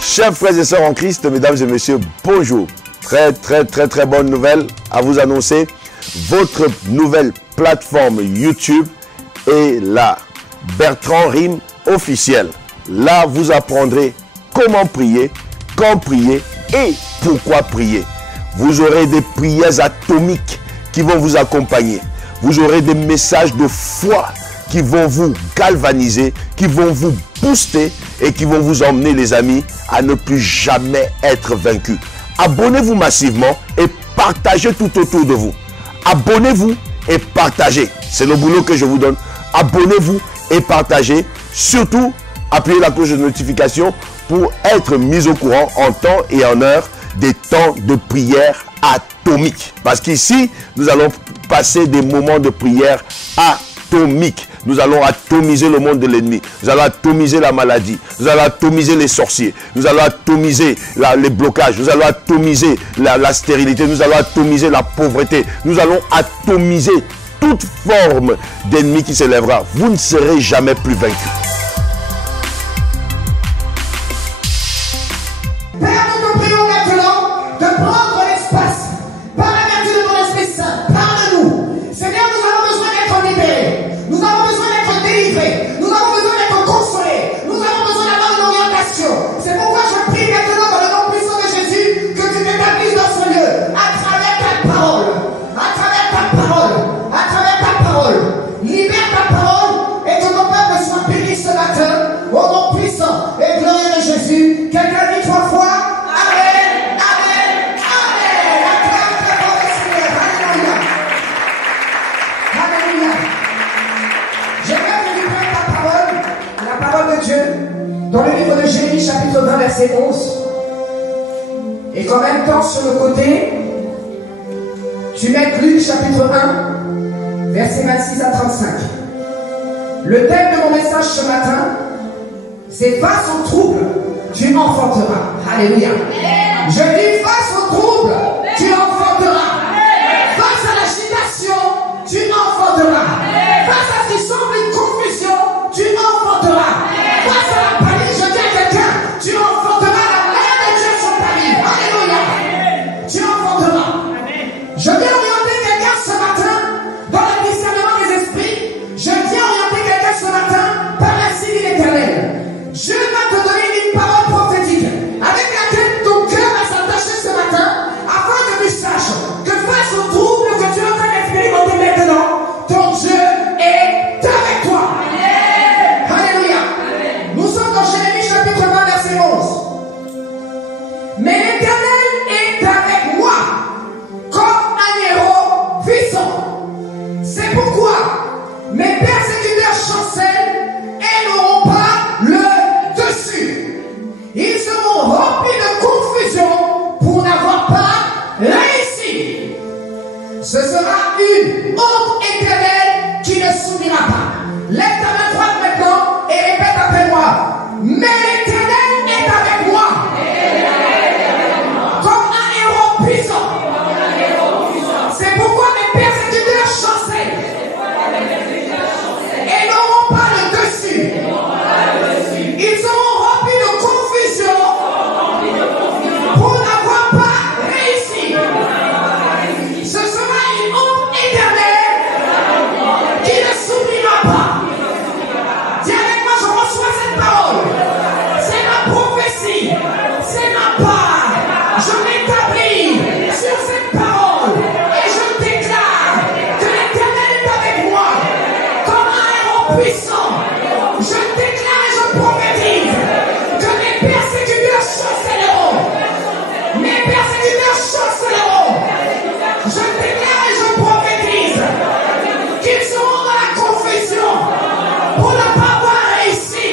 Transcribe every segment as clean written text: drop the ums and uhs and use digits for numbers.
Chers frères et sœurs en Christ, mesdames et messieurs, bonjour. Très bonne nouvelle à vous annoncer. Votre nouvelle plateforme YouTube est là. Bertrand Rime officiel. Là, vous apprendrez comment prier, quand prier et pourquoi prier. Vous aurez des prières atomiques qui vont vous accompagner. Vous aurez des messages de foi qui vont vous galvaniser, qui vont vous booster et qui vont vous emmener, les amis, à ne plus jamais être vaincus. Abonnez-vous massivement et partagez tout autour de vous. Abonnez-vous et partagez. C'est le boulot que je vous donne. Abonnez-vous et partagez. Surtout, appuyez la cloche de notification pour être mis au courant en temps et en heure des temps de prière atomiques. Parce qu'ici, nous allons passer des moments de prière atomiques. Nous allons atomiser le monde de l'ennemi. Nous allons atomiser la maladie. Nous allons atomiser les sorciers. Nous allons atomiser les blocages. Nous allons atomiser la stérilité. Nous allons atomiser la pauvreté. Nous allons atomiser toute forme d'ennemi qui s'élèvera. Vous ne serez jamais plus vaincus. Père, nous te prions maintenant de prendre l'espace par la vertu de ton Esprit Saint. Parle-nous. Seigneur, nous avons besoin d'être libérés. Nous avons besoin d'être délivrés. Nous avons besoin d'être consolés. Nous avons besoin d'avoir une orientation. C'est pourquoi je prie maintenant dans le nom puissant de Jésus que tu t'établisses dans ce lieu à travers ta parole. À travers ta parole. À travers ta parole. Libère ta parole et que ton peuple soit béni ce matin au nom puissant et glorieux de Jésus. Quelqu'un dit 3 fois Amen, Amen, Amen. Acclame ta parole, Seigneur. Alléluia. Alléluia. J'aimerais vous livrer ta parole, la parole de Dieu, dans le livre de Jérémie, chapitre 20, verset 11. Et qu'en même temps, sur le côté, tu mets Luc, chapitre 1, verset 26 à 35. Le thème de mon message ce matin, c'est face au trouble, tu enfanteras. Alléluia. Je dis face au trouble, tu enfanteras. Face à l'agitation, tu enfanteras. Face à ce qui semble une confusion, tu enfanteras. Face à la panique, je dis à quelqu'un, tu enfanteras la main de Dieu sur ta vie. Alléluia. Tu enfanteras. Je viens orienter quelqu'un ce matin dans le discernement des esprits. Je viens orienter quelqu'un ce matin par la civile éternelle. Je vais te donner une parole prophétique avec laquelle ton cœur va s'attacher ce matin afin que tu saches que face au trouble que tu es en train d'expérimenter maintenant, ton Dieu est avec toi. Alléluia. Nous sommes dans Jérémie chapitre 20 verset 11. Mais l'Éternel est avec moi comme un héros puissant. C'est pourquoi mes persécuteurs chancellent et n'auront pas le dessus. Ils seront remplis de confusion pour n'avoir pas réussi. Ce sera une honte éternelle qui ne s'oubliera pas. Lève ta main droite maintenant et répète après moi. Mais l'Éternel est avec moi. Comme un héros puissant. C'est pourquoi mes persécuteurs chancellent et n'auront pas le dessus. Ils seront remplis de confusion pour n'avoir pas réussi. Ce sera une honte éternelle qui ne s'oubliera pas. Dis avec moi, je reçois cette parole. C'est ma prophétie. C'est ma part. Je m'établis sur cette parole et je déclare que l'Éternel est avec moi comme un héros puissant. Je déclare et je prophétise que mes persécuteurs chancelleront. Mes persécuteurs chancelleront. Je déclare et je prophétise qu'ils seront dans la confusion pour ne pas avoir réussi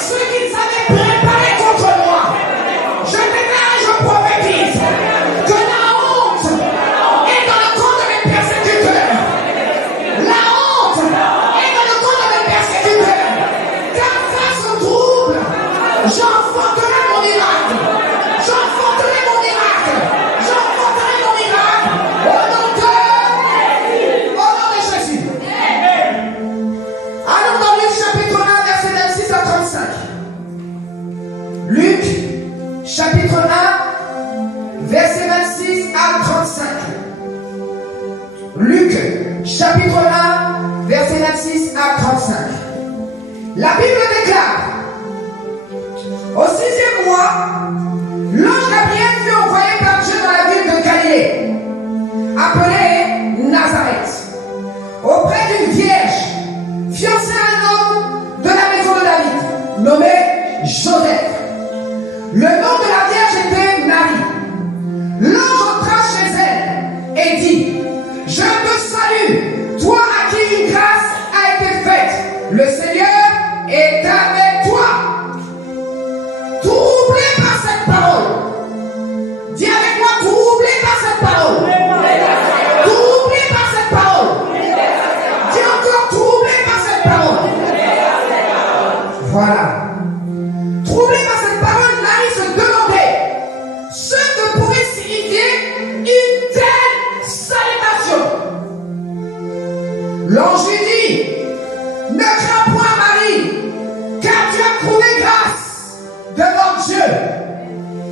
ce qu'ils avaient préparé contre moi. Je déclare et je prophétise que la honte est dans le camp de mes persécuteurs. La honte est dans le camp de mes persécuteurs. Car face au trouble, j'enfanterai mon miracle. J'enfanterai mon miracle. J'enfanterai mon miracle. Au nom de Jésus. Allons dans Luc La Bible déclare, au 6e mois, l'ange Gabriel fut envoyé par Dieu dans la ville de Galilée, appelée Nazareth, auprès d'une vierge, fiancée à un homme de la maison de David, nommé Joseph. Le nom de la vierge était Marie. L'ange entra chez elle et dit, je te salue, toi à qui une grâce a été faite. Le Seigneur est avec toi. Troublé par cette parole. Dis avec moi, troublé par cette parole. Troublé par cette parole. Dis encore, troublé par cette parole. Voilà. Troublé par cette parole, Marie se demandait ce que pourrait signifier une telle salutation. L'ange lui dit, ne crains point Marie, car tu as trouvé grâce devant Dieu.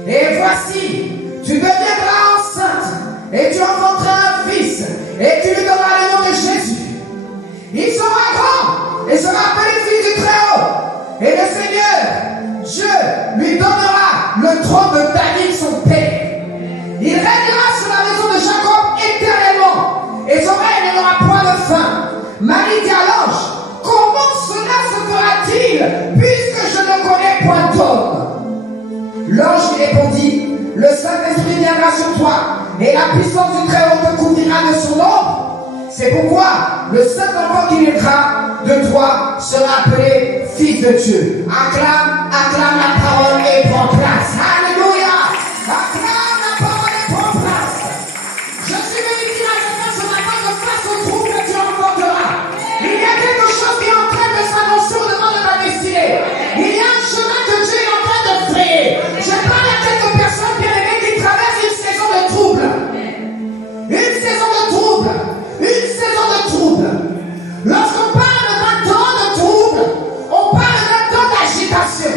Et voici, tu deviendras enceinte, et tu enfanteras un fils, et tu lui donneras le nom de Jésus. Il sera grand, et sera appelé fils du Très-Haut. Et le Seigneur, Dieu, lui donnera le trône de David, son père. Il régnera sur la maison de Jacob éternellement, et son règne n'aura point de fin. Marie dit à l'ange, comment cela se fera-t-il, puisque je ne connais point d'homme? L'ange lui répondit, le Saint-Esprit viendra sur toi, et la puissance du Très-Haut te couvrira de son ombre. C'est pourquoi le Saint-Enfant qui naîtra de toi sera appelé Fils de Dieu. Acclame, acclame la parole et prends place. Alléluia. Acclame la parole et prends place. Je suis venu dire à quelqu'un ce matin que face au trouble tu enfanteras. Il y a quelque chose qui est en train de s'annoncer au devant de ta destinée. Il y a un chemin que Dieu est en train de frayer. Je parle à quelques personnes bien aimées qui traversent une saison de trouble. Une saison de trouble. Une saison de trouble. Lorsqu'on parle d'un temps de trouble, on parle d'un temps d'agitation.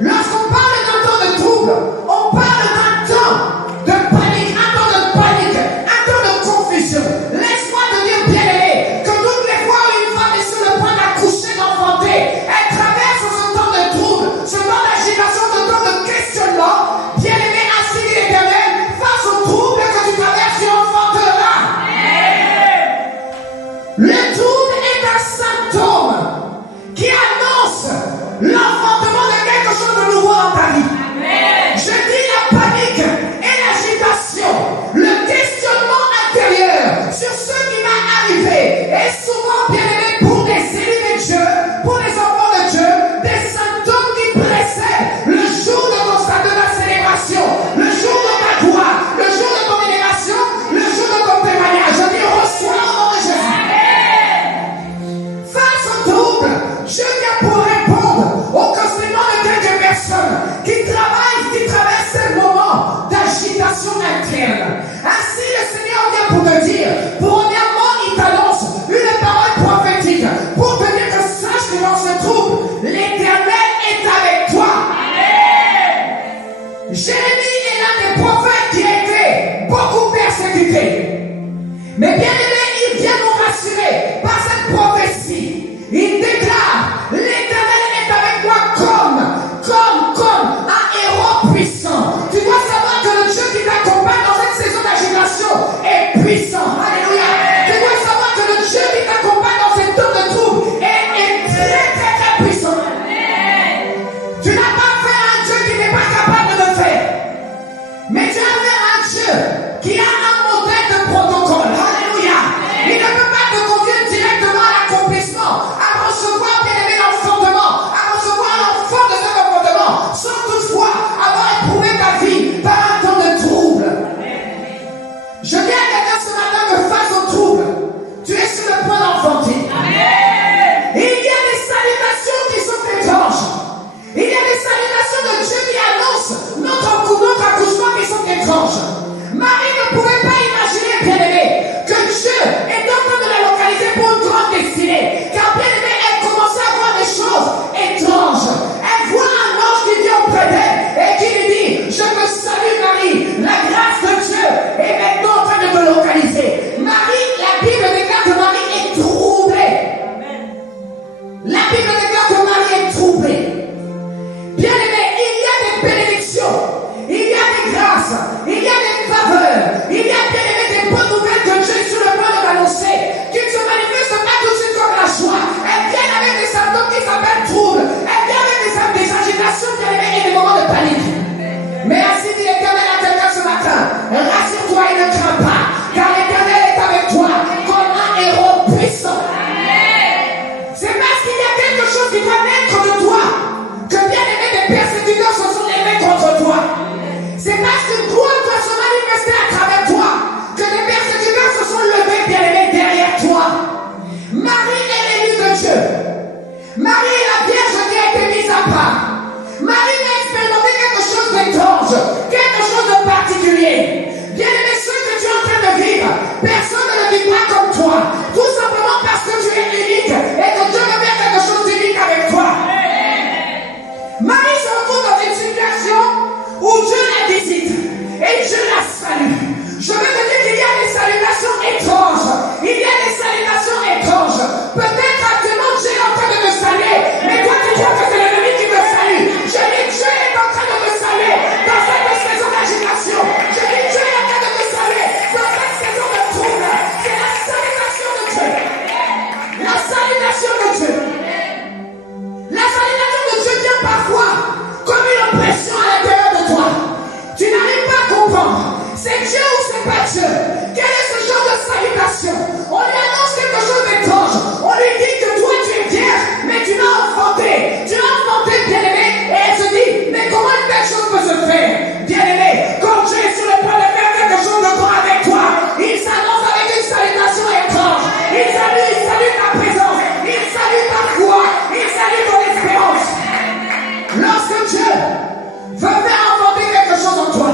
Lorsqu'on parle d'un temps de trouble, on parle d'un temps de panique, un temps de panique, un temps de confusion. Laisse-moi te dire, bien-aimé, que toutes les fois où une femme est sur le point d'accoucher, d'enfanter, elle traverse ce temps de trouble, ce temps d'agitation, ce temps de questionnement. Bien-aimé, ainsi dit l'Éternel, face au trouble que tu traverses, tu enfanteras. Le trouble est un symptôme qui annonce l'enfantement de quelque chose de nouveau dans ta vie. Amen. Je dis la panique et l'agitation, le questionnement intérieur sur ce qui m'est arrivé est souvent, bien aimé, pour des élus de Dieu, pour les enfants de Dieu, des symptômes qui précèdent le jour de la célébration, le jour de ta gloire, le jour de ton élévation, le jour de ton témoignage. Je dis reçois au nom de Jésus. Face au trouble, Dieu vient pour répondre au questionnement de quelques personnes qui travaillent, qui traversent ces moments d'agitation interne. Ainsi, le Seigneur vient pour te dire, premièrement, il t'annonce une parole prophétique pour te dire que sache que dans ce trouble, l'Éternel est avec toi. Jérémie est l'un des prophètes qui a été beaucoup persécuté. Mais bien aimé, il vient nous rassurer par cette prophétie. Il déclare, l'Éternel est avec moi comme un héros puissant. Tu dois savoir que le Dieu qui t'accompagne dans cette saison d'agitation est puissant. Alléluia. Tu dois savoir que le Dieu qui t'accompagne dans cette temps de trouble est très très très puissant. Tu n'as pas affaire à un Dieu qui n'est pas capable de le faire. Mais tu as affaire à un Dieu qui a un modèle de protocole. Alléluia. Il ne peut pas te conduire directement à l'accomplissement, à recevoir, bien aimé, l'enfantement, à recevoir l'enfant de cet enfantement, sans toutefois avoir éprouvé ta vie par un temps de trouble. Je dis à quelqu'un ce matin que face au trouble, tu es sur le point d'enfanter. Il y a des salutations qui sont étranges. Il y a des salutations de Dieu qui annoncent notre accouchement qui sont étranges. Marie ne pouvait pas imaginer, bien-aimé, que Dieu est en train de la localiser pour une grande destinée. Car bien-aimé, elle commençait à voir des choses étranges. Elle voit un ange qui vient auprès d'elle et qui lui dit, je te salue Marie, la grâce de Dieu est maintenant en train de te localiser. Marie, la Bible déclare que Marie est troublée. La Bible déclare qui doit naître de toi, que bien aimé des persécuteurs se sont levés contre toi. C'est parce que gloire doit se manifester à travers toi que les persécuteurs se sont levés bien aimés derrière toi. Marie est l'élue de Dieu. Marie est la Vierge qui a été mise à part. Marie a expérimenté quelque chose d'étrange, quelque chose de particulier. Bien aimé, ce que tu es en train de vivre, personne ne le vivra comme toi. Tout simplement parce que tu es unique et que Dieu veut faire quelque chose d'unique avec toi. Marie se retrouve dans une situation où Dieu la visite et Dieu la salue. Je veux te dire qu'il y a des salutations étranges. Il y a des salutations étranges. Peut-être actuellement Dieu est en train de te saluer, mais toi tu crois que c'est l'ennemi qui te salue. Je dis Dieu est en train de te saluer dans cette saison d'agitation. Je dis Dieu est en train de te saluer dans cette saison de trouble. C'est la salutation de Dieu. La salutation de Dieu. La salutation de Dieu vient parfois comme une oppression à l'intérieur de toi. Tu n'arrives pas à comprendre. C'est Dieu ou c'est pas Dieu? Quel est ce genre de salutation? On lui annonce quelque chose d'étrange. On lui dit que toi tu es vierge, mais tu l'as enfanté. Tu l'as enfanté, bien-aimé, et elle se dit, mais comment une telle chose peut se faire? Bien-aimé, quand Dieu est sur le point de faire quelque chose de grand avec toi, il s'annonce avec une salutation étrange. Il salue ta présence. Il salue ta foi. Il salue ton espérance. Lorsque Dieu veut faire enfanter quelque chose en toi,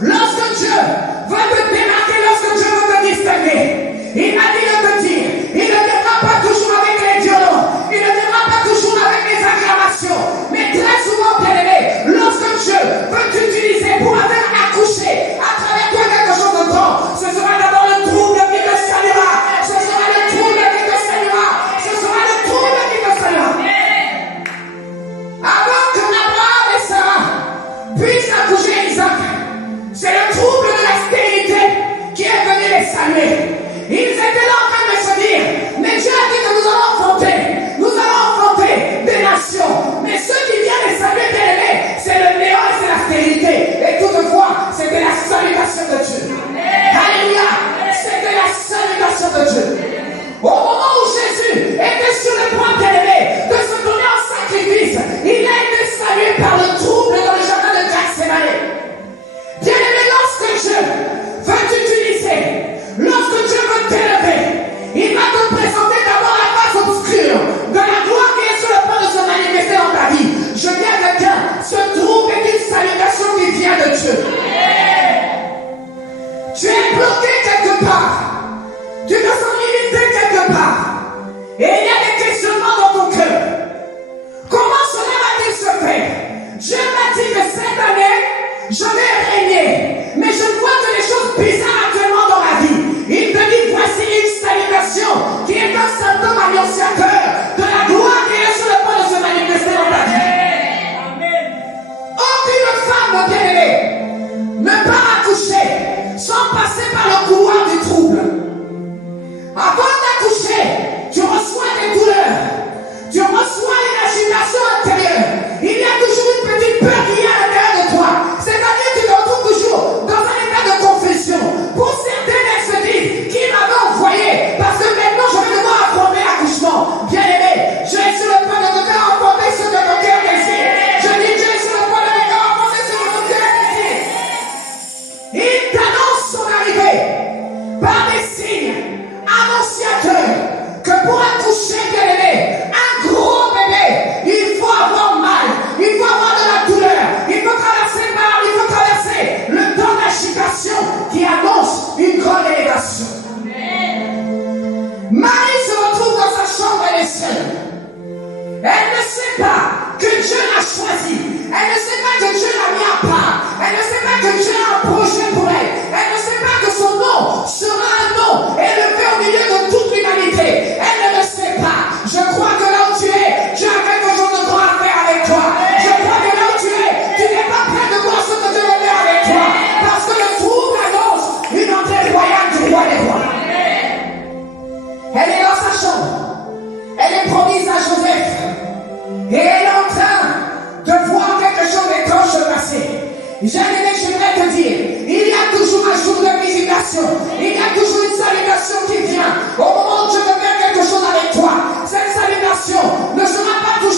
lorsque Dieu veut te démarquer, lorsque Dieu veut te distinguer, il m'a dit de te dire, il ne viendra pas toujours avec les violons, il ne viendra pas toujours avec les acclamations, mais très souvent, bien-aimé, lorsque Dieu veut t'utiliser pour faire accoucher à travers toi quelque chose de grand, ce sera d'abord le trouble qui te saluera, ce sera le trouble qui te saluera, ce sera le trouble qui te saluera. Avant que Abraham et Sarah puissent accoucher Isaac, c'est le trouble de la stérilité qui est venu les saluer. Ils étaient là en train de se dire, mais Dieu a dit que nous allons enfanter des nations. Mais ceux qui viennent les saluer, bien aimés, c'est le néant et c'est la stérilité. Et toutefois, c'était la salutation de Dieu. Alléluia, c'était la salutation de Dieu. Au moment où Jésus était sur le point, bien aimé, de se donner en sacrifice, il a été salué par le trouble dans le jardin de Gethsémani. Bien-aimé, lorsque Dieu veut t'utiliser, lorsque Dieu veut t'élever, il va te présenter d'abord la face obscure de la gloire qui est sur le point de se manifester dans ta vie. Je dis à quelqu'un, ce trouble est une salutation qui vient de Dieu. Tu es bloqué quelque part, tu te sens limité quelque part, et il y a des questionnements dans ton cœur. Comment cela va-t-il se faire? Dieu m'a dit que cette année, je vais régner, mais je vois que les choses bizarres actuellement dans ma vie. Il te dit, voici une salutation qui est un symptôme annonciateur de la gloire qui est sur le point de se manifester dans ta vie. Aucune femme bien-aimée ne peut accoucher sans passer par le couloir du trouble. Avant d'accoucher, tu reçois des douleurs, tu reçois une agitation intérieure. Il y a toujours une petite peur qui est à l'intérieur de toi. C'est-à-dire que tu te retrouves toujours dans un état de confusion. Pour certaines, elles se disent, qui m'avait envoyé? Parce que maintenant, je vais devoir affronter l'accouchement. Bien-aimé, je suis sur le point de te faire emporter ce que ton cœur désire. Je dis, je suis sur le point de te faire emporter ce que ton cœur désire. Il t'annonce son arrivée par des signes annonciateurs que pour accoucher, bien-aimé, un gros bébé, il faut avoir mal, il faut avoir de la douleur, il faut traverser mal, il faut traverser le temps d'agitation qui annonce une grande élévation. Marie se retrouve dans sa chambre, elle est seule. Elle ne sait pas que Dieu l'a choisie. Elle ne sait pas que Dieu l'a mis à part. Elle ne sait pas que Dieu a un projet pour elle. Elle ne sait pas que son nom sera un nom élevé au milieu de toute l'humanité. Elle ne le sait pas. Je crois que là où tu es, Dieu a quelque chose de grand à faire avec toi. Je crois que là où tu es, tu n'es pas prêt de voir ce que Dieu veut faire avec toi. Parce que le trouble annonce une entrée royale du roi des rois. Elle est dans sa chambre. Elle est promise à Joseph. Et elle est en train de voir quelque chose d'étrange se passer. Bien-aimé, je voudrais te dire, il y a toujours un jour de visitation. Il y a toujours une salutation qui vient. Au moment où je veux faire quelque chose avec toi, cette salutation ne sera pas toujours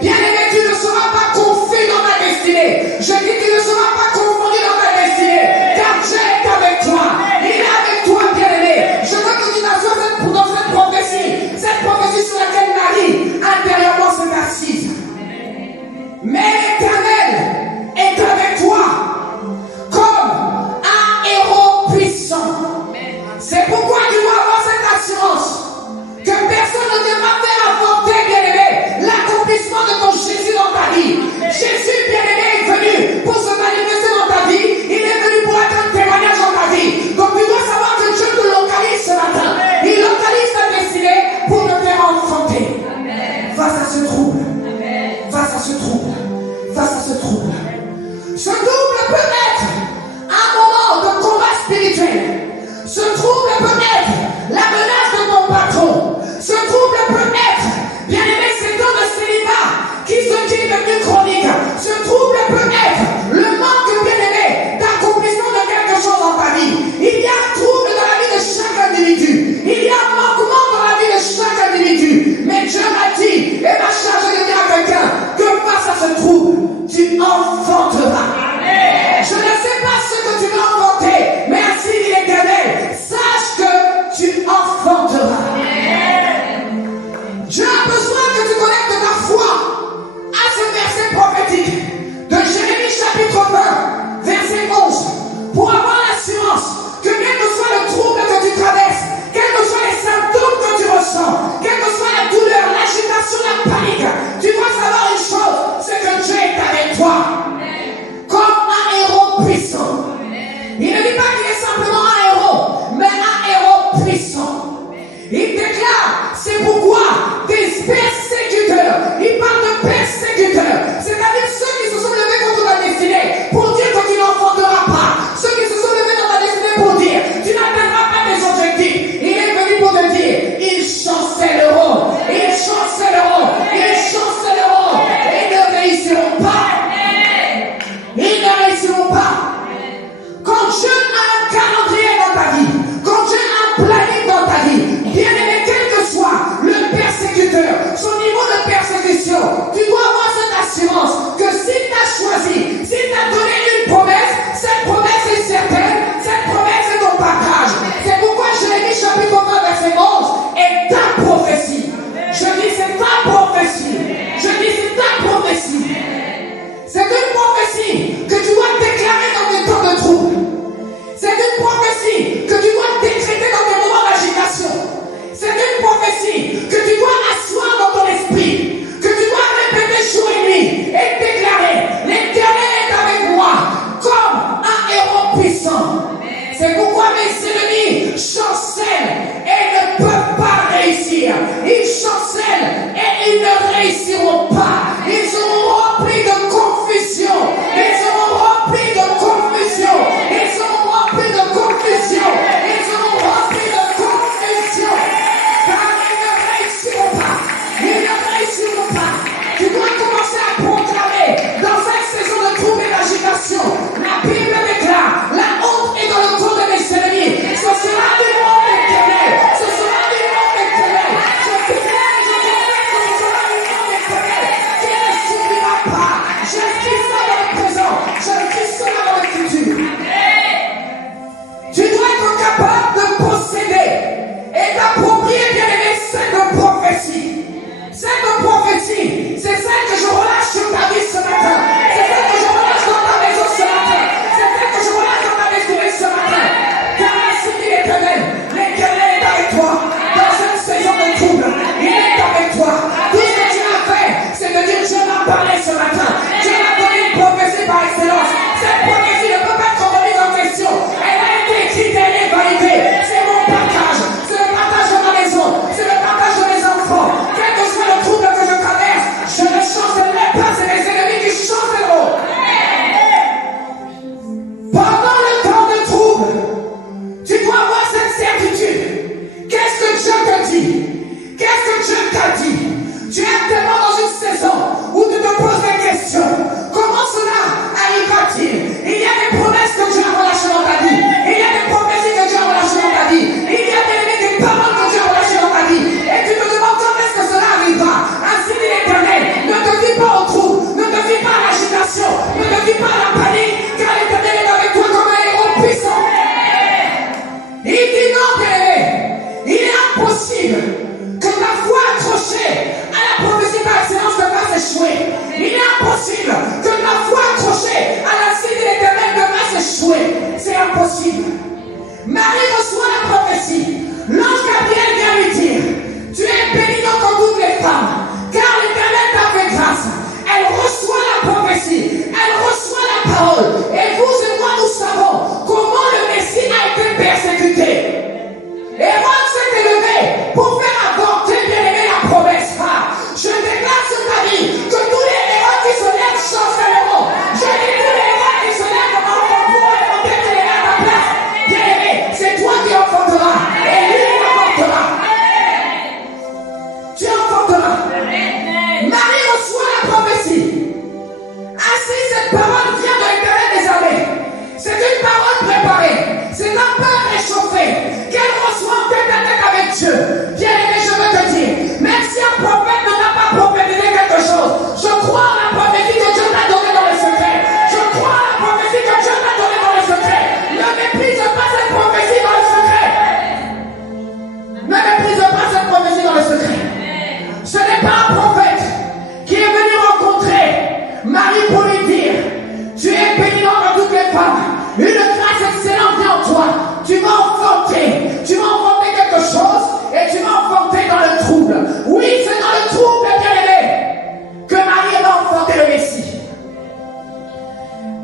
Bien-aimé, tu ne seras pas confus dans ta destinée. Je dis, tu ne seras pas confondu dans ta destinée. Car Dieu est avec toi. Il est avec toi, bien-aimé. Je veux que tu t'assoies dans cette prophétie sur laquelle Marie, intérieurement, s'est assise. Mais l'Éternel est avec toi comme un héros puissant. C'est pourquoi tu dois avoir cette assurance que personne ne devra faire avorter, bien-aimé, l'accomplissement de ton Jésus dans ta vie. Jésus, bien-aimé, est venu pour se manifester dans ta vie. Il est venu pour être un témoignage dans ta vie. Donc tu dois savoir que Dieu te localise ce matin. Il localise ta destinée pour te faire enfanter. Face à ce trouble. Face à ce trouble. Face à ce trouble. Ce trouble peut être un moment de combat spirituel. Ce trouble peut être la menace de ton patron. Ce trouble peut être, bien-aimé, ces temps de célibat qui est devenu chronique. Ce trouble peut être le manque, bien-aimé, d'accomplissement de quelque chose dans ta vie. Il y a un trouble dans la vie de chaque individu. Il y a un manquement dans la vie de chaque individu. Mais Dieu m'a dit et m'a chargé de dire à quelqu'un que face à ce trouble,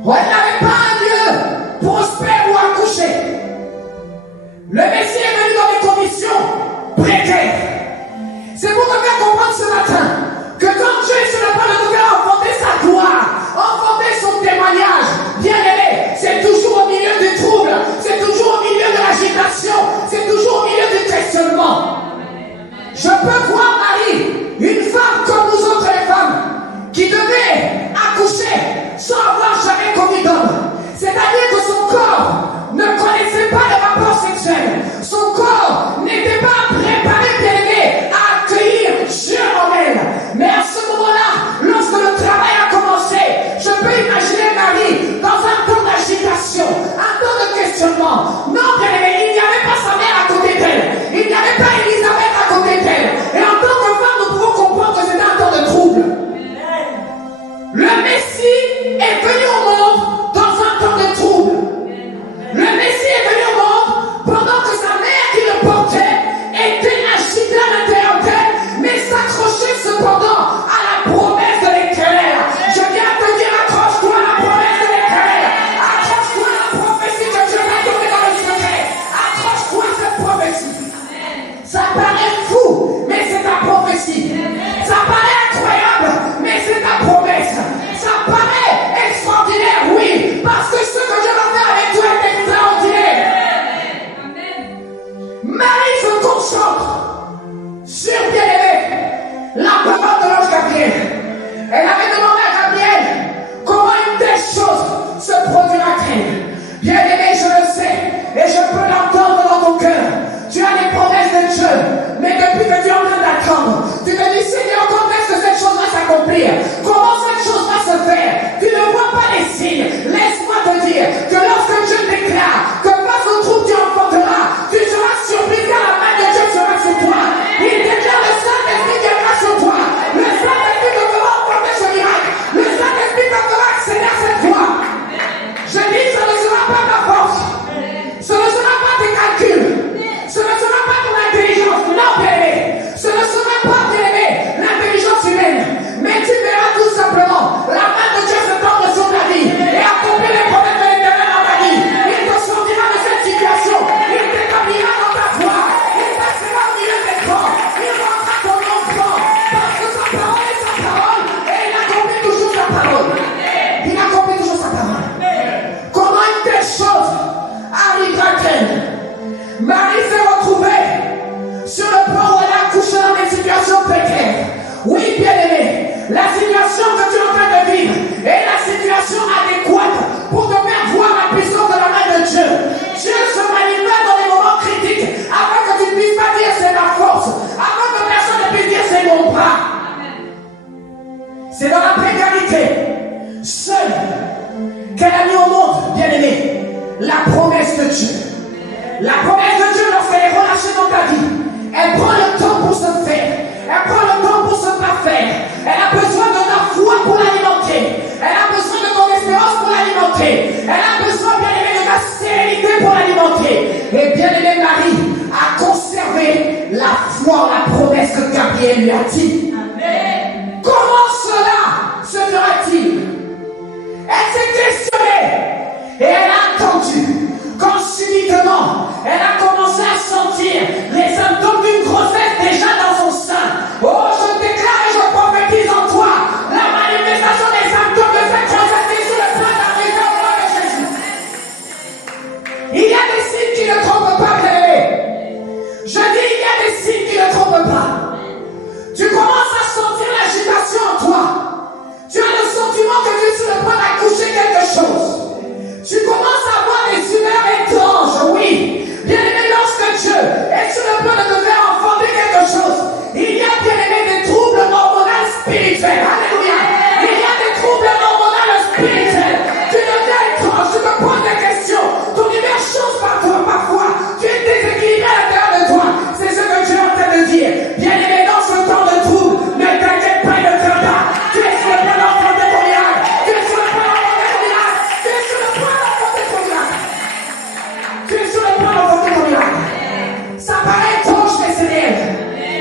Elle n'avait pas un lieu prospère où accoucher. Le Messie est venu dans des conditions précaires. C'est pour te faire comprendre ce matin que quand Dieu est sur le point de te faire enfanter sa gloire, enfanter son témoignage, bien aimé, c'est toujours au milieu du trouble, c'est toujours au milieu de l'agitation, c'est toujours au milieu du questionnement. Je peux voir Marie, une femme comme nous autres les femmes, qui devait accoucher sans avoir jamais commis d'homme. C'est-à-dire que son corps ne connaissait pas le rapport sexuel. Son corps n'était pas préparé, bien aimé, à accueillir Dieu en elle. Mais à ce moment-là, lorsque le travail a commencé, je peux imaginer Marie dans un temps d'agitation, un temps de questionnement. Non, bien aimé, il n'y avait pas sa mère à côté d'elle. Il n'y avait pas Élisabeth à côté d'elle. Et en tant que femme, nous pouvons comprendre que c'était un temps de trouble. Le Messie est venu au monde dans un temps de trouble. Le Messie est venu au monde pendant que sa mère qui le portait était agitée à l'intérieur d'elle, mais s'accrochait cependant à la promesse de l'Éternel. Je viens te dire, accroche-toi à la promesse de l'Éternel. Accroche-toi à la prophétie que Dieu t'a donnée dans le secret. Accroche-toi à cette prophétie. Ça paraît fou, mais c'est ta prophétie. Ça paraît incroyable, mais c'est ta promesse. Ça paraît extraordinaire, oui, parce que ce que Dieu va faire avec toi est extraordinaire. Marie se concentre sur, bien-aimé, la parole de l'ange Gabriel. Elle avait demandé à Gabriel comment une telle chose se produira-t-elle. Bien-aimé, je le sais, et je peux l'entendre dans ton cœur. Tu as les promesses de Dieu, mais depuis que tu es en train d'attendre, tu te dis, Seigneur, quand est-ce que cette chose va s'accomplir? Comment cette chose va se faire? Tu ne vois pas les signes. Laisse-moi te dire que lorsque Dieu déclare que face au trouble tu enfanteras, tu seras surpris car la main de Dieu sera sur toi. Il déclare le Saint-Esprit viendra sur toi. Le Saint-Esprit te fera enfanter ce miracle. Le Saint-Esprit te fera accéder à cette voie. Je dis, ce ne sera pas ta force. Ce ne sera pas tes calculs. Ce ne sera pas ton intelligence. Non, bien-aimé. Ce ne sera pas, bien-aimé, l'intelligence humaine. Mais tu verras tout simplement la main de Dieu se tendre sur ta vie et accomplir les promesses de l'Éternel dans ta vie. Il te sortira de cette situation. Il t'établira dans ta voie. Il passera au milieu des grands. Il rendra ton enfant. Parce que sa parole est sa parole. Et il accomplit toujours sa parole. Il accomplit toujours sa parole. Comment une telle chose arrivera-t-elle? Marie s'est retrouvée sur le point où elle a accouché dans des situations précaires. Oui, bien-aimé, la situation que tu es en train de vivre est la situation adéquate pour te faire voir la puissance de la main de Dieu. Dieu se manifeste dans les moments critiques afin que tu ne puisses pas dire c'est ma force, afin que personne ne puisse dire c'est mon bras. C'est dans la précarité seule qu'elle a mis au monde, bien-aimé, la promesse de Dieu. La promesse de Dieu, lorsqu'elle est relâchée dans ta vie, elle prend le temps pour se faire. Elle prend le temps pour se parfaire. Elle a besoin de ta foi pour l'alimenter. Elle a besoin de ton espérance pour l'alimenter. Elle a besoin, bien-aimé, de ta sérénité pour l'alimenter. Et bien-aimé, Marie a conservé la foi, la promesse que Gabriel lui a dit. Amen. Comment cela se fera-t-il? Elle s'est questionnée et elle a attendu. Quand subitement, elle a commencé à sentir les symptômes d'une grossesse déjà dans son sein. Oh, je déclare et je prophétise en toi la manifestation des symptômes de cette grossesse est sur le point d'arriver au nom de Jésus. Il y a des signes qui ne trompent pas, bien-aimé. Je dis, il y a des signes qui ne trompent pas. Tu commences à sentir l'agitation en toi. Tu as le sentiment que tu es sur le point d'accoucher quelque chose. Tu commences à avoir des humeurs étranges, oui. Bien-aimé, lorsque Dieu est sur le point de te faire enfanter quelque chose, il y a, bien-aimé, des troubles hormonaux spirituels. Alléluia. Il y a des troubles hormonaux spirituels. Tu deviens étrange, tu te poses des questions. Ton humeur change parfois. Tu es déséquilibré à l'intérieur de toi. C'est ce que Dieu est en train de dire. Bien-aimé, dans ce temps de trouble, ne t'inquiète pas, ne crains pas. Tu es sur le point d'enfanter ton miracle. Tu es sur le point d'enfanter ton miracle. Tu es sur le point d'enfanter ton miracle. Tu es sur le point d'enfanter ton miracle. Ça paraît étrange, mais c'est réel.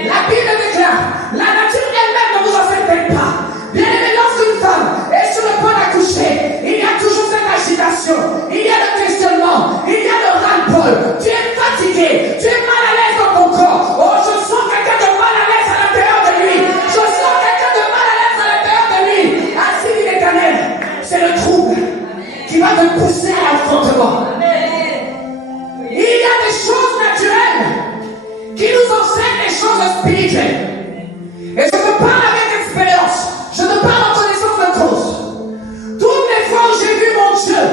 La Bible déclare, la nature elle-même ne vous enseigne pas. Bien-aimé, lorsqu'une femme est sur le point d'accoucher, te pousser à l'enfantement. Il y a des choses naturelles qui nous enseignent des choses spirituelles. Et je te parle avec expérience. Je te parle en connaissance de cause. Toutes les fois où j'ai vu mon Dieu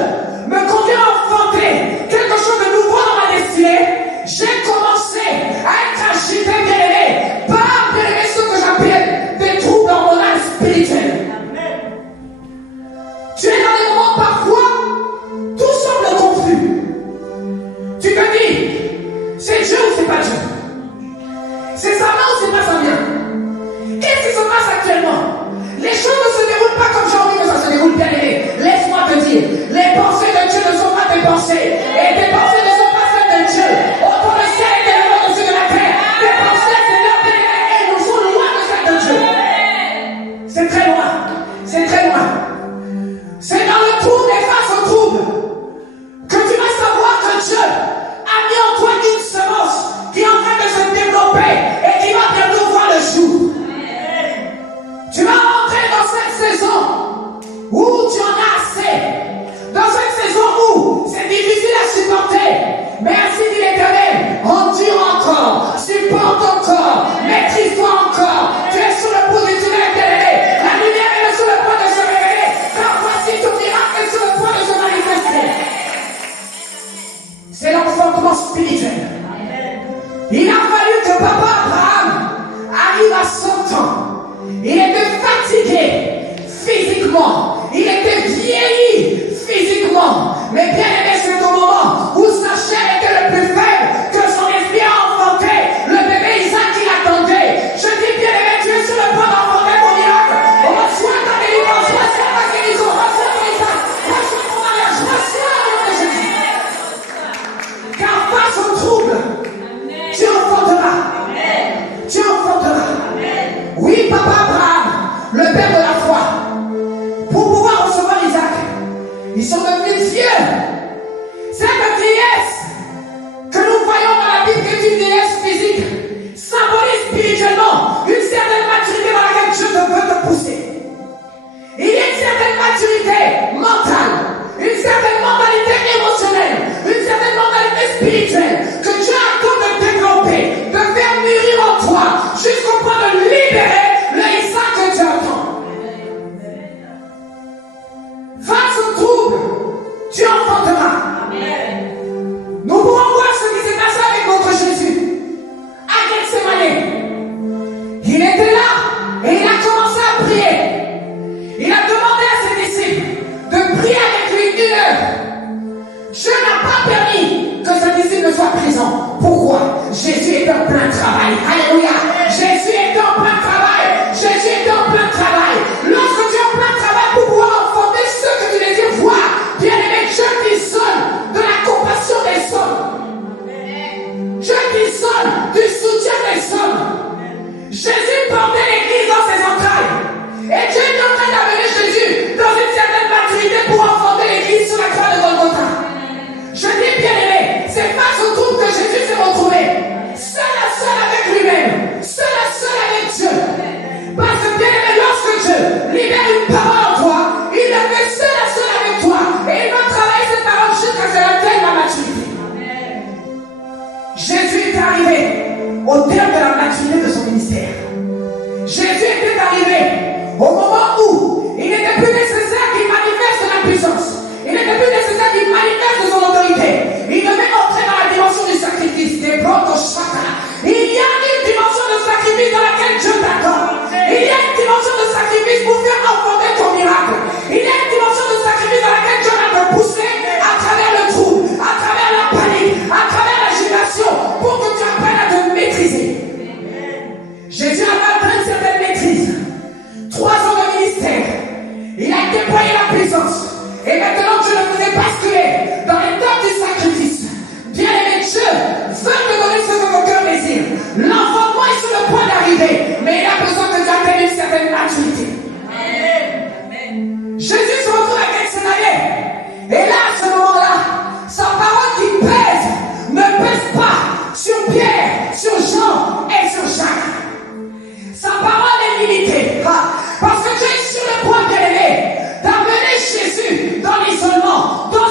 me conduire à enfanter quelque chose de nouveau dans ma destinée, j'ai commencé à être agité, bien-aimé, par, bien-aimé, ce que j'appelle des troubles hormonaux spirituels. Tu es dans des moments parfois, tout semble confus. Tu te dis, c'est Dieu ou c'est pas Dieu? C'est sa main ou c'est pas sa main? Qu'est-ce qui se passe actuellement? Les choses ne se déroulent pas comme j'ai envie que ça se déroule, bien aimé. Laisse-moi te dire, les pensées de Dieu ne sont pas tes pensées. Et tes pensées ne sont pas celles de Dieu. Autour de ciel et de au-dessus de la terre. Tes pensées, Seigneur, bien aimé, elles nous sont loin de celles de Dieu. C'est très loin. C'est très loin. C'est dans le trouble et face au trouble que tu vas savoir que Dieu a mis en toi une semence qui est en train de se développer et qui va bientôt voir le jour. Tu vas rentrer dans cette saison où tu en as assez. Dans cette saison où c'est difficile à supporter. Mais ainsi dit l'Éternel, endure encore, supporte encore, maîtrise-toi encore. Tu es sur le bout du tunnel, bien-aimé. La lumière est sur le point de se révéler. Car voici ton miracle est sur le point de se manifester. C'est l'enfantement spirituel. Il a fallu que papa Abraham arrive à 100 ans. Il était fatigué physiquement. Il était vieilli physiquement. Mais bien aimé, c'est au moment où sa chair était le plus faible que son esprit a enfanté le bébé Isaac qu'il attendait. Je dis bien aimé, tu es sur le point d'enfanter ton miracle. Reçois ta délivrance, reçois ta guérison, reçois ton Isaac, reçois ton mariage, reçois le nom de Jésus. Car face au trouble, tu enfanteras. Tu enfanteras. Oui, papa Abraham, le père de la foi, pour pouvoir recevoir Isaac, ils sont devenus vieux. Cette vieillesse que nous voyons dans la Bible, qui est une vieillesse physique, symbolise spirituellement une certaine maturité dans laquelle Dieu veut te pousser. Il y a une certaine maturité mentale, une certaine mentalité émotionnelle, une certaine mentalité spirituelle que Dieu attend de développer, de faire mûrir en toi, jusqu'au point de libérer le Isaac que Dieu attend. Face au trouble, tu enfanteras. Nous pouvons voir ce qui s'est passé avec notre Jésus à Gethsémane. Il était là et il a commencé à prier. Il a demandé à ses disciples de prier avec lui 1 heure. Dieu n'a pas permis que ses disciples ne soient présents. Pourquoi? Jésus était en plein travail. Alléluia. Jésus était en plein travail. Jésus était en plein travail. Lorsque tu es en plein travail pour pouvoir enfanter ce que tu désires voir, bien aimé, Dieu t'isole de la compassion des hommes. Dieu t'isole du soutien des hommes. Jésus portait l'église dans ses entrailles. Et Dieu est en train d'amener Jésus dans une certaine maturité pour enfanter l'église sur la croix de Golgotha. Je dis bien aimé, c'est face au trouble que Jésus s'est retrouvé. Seul à seul avec lui-même. Seul à seul avec Dieu. Parce que bien aimé, lorsque Dieu libère une parole en toi, il le fait seul à seul avec toi. Et il va travailler cette parole jusqu'à ce qu'elle atteigne la maturité. Jésus est arrivé au terme de la maturité de son ministère. Jésus était arrivé au moment où il n'était plus nécessaire qu'il manifeste la puissance. Il n'était plus nécessaire qu'il manifeste son autorité. Il devait entrer dans la dimension du sacrifice. Des il y a une dimension de sacrifice dans laquelle Dieu t'attend. Il y a une dimension de sacrifice pour faire enfanter ton miracle. Il y a une dimension de sacrifice dans laquelle Dieu va te pousser à travers le trouble, à travers la panique, à travers l'agitation, pour que tu apprennes à te maîtriser. Jésus a atteint une certaine maîtrise. 3 ans de ministère. Il a déployé la puissance. Et maintenant, Dieu le faisait basculer dans les temps du sacrifice. Bien aimé, Dieu veut te donner ce que ton cœur désire. L'enfantement est sur le point d'arriver, mais il a besoin que tu atteignes une certaine maturité. Jésus se retrouve à Gethsémane. Et là, à ce moment-là, sa parole qui pèse ne pèse pas sur Pierre, sur Jean et sur Jacques. Sa parole est limitée. Parce que Dieu est sur le point, bien aimé, d'amener Jésus dans l'isolement, dans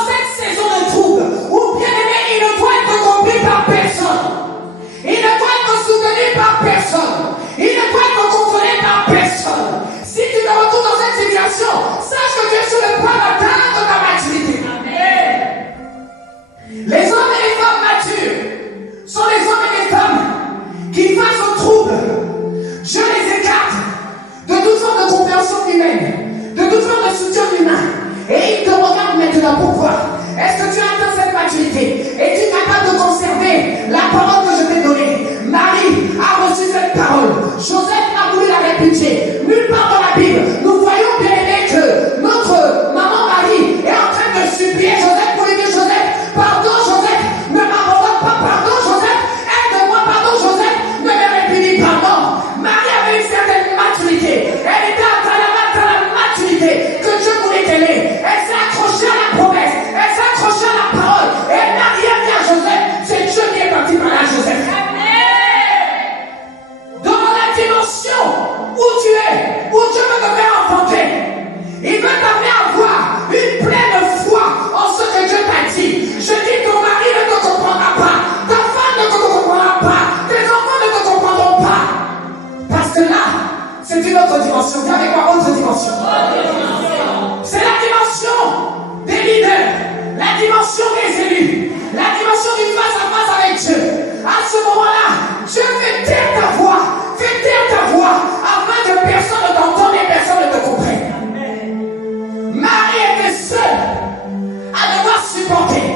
Et il te regarde maintenant pour voir. Est-ce que tu as atteint cette maturité? Es-tu capable de conserver la parole que je t'ai donnée? Marie a reçu cette parole. Joseph a voulu la répudier. Nulle part dans la Bible, nous voyons bien aimé que notre maman Marie est en train de supplier Joseph pour lui dire: Joseph, pardon Joseph, ne m'abandonne pas, pardon Joseph, aide-moi, pardon Joseph, ne me répudie pas. Non, Marie avait une certaine maturité. Elle était dans la maturité que Dieu voulait qu'elle ait. Elle s'est accrochée à la promesse, elle s'est accrochée à la parole. Et elle n'a rien dit à Joseph. C'est Dieu qui est parti par là, Joseph. Dans la dimension où tu es, où Dieu veut te faire enfanter, il veut t'amener à avoir une pleine foi en ce que Dieu t'a dit. Je dis: ton mari ne te comprendra pas, ta femme ne te comprendra pas, tes enfants ne te comprendront pas. Parce que là, c'est une autre dimension. Viens avec moi, autre dimension. C'est la dimension des leaders, la dimension des élus, la dimension du face à face avec Dieu. À ce moment-là, Dieu fait taire ta voix, afin que personne ne t'entende et personne ne te comprenne. Marie était seule à devoir supporter.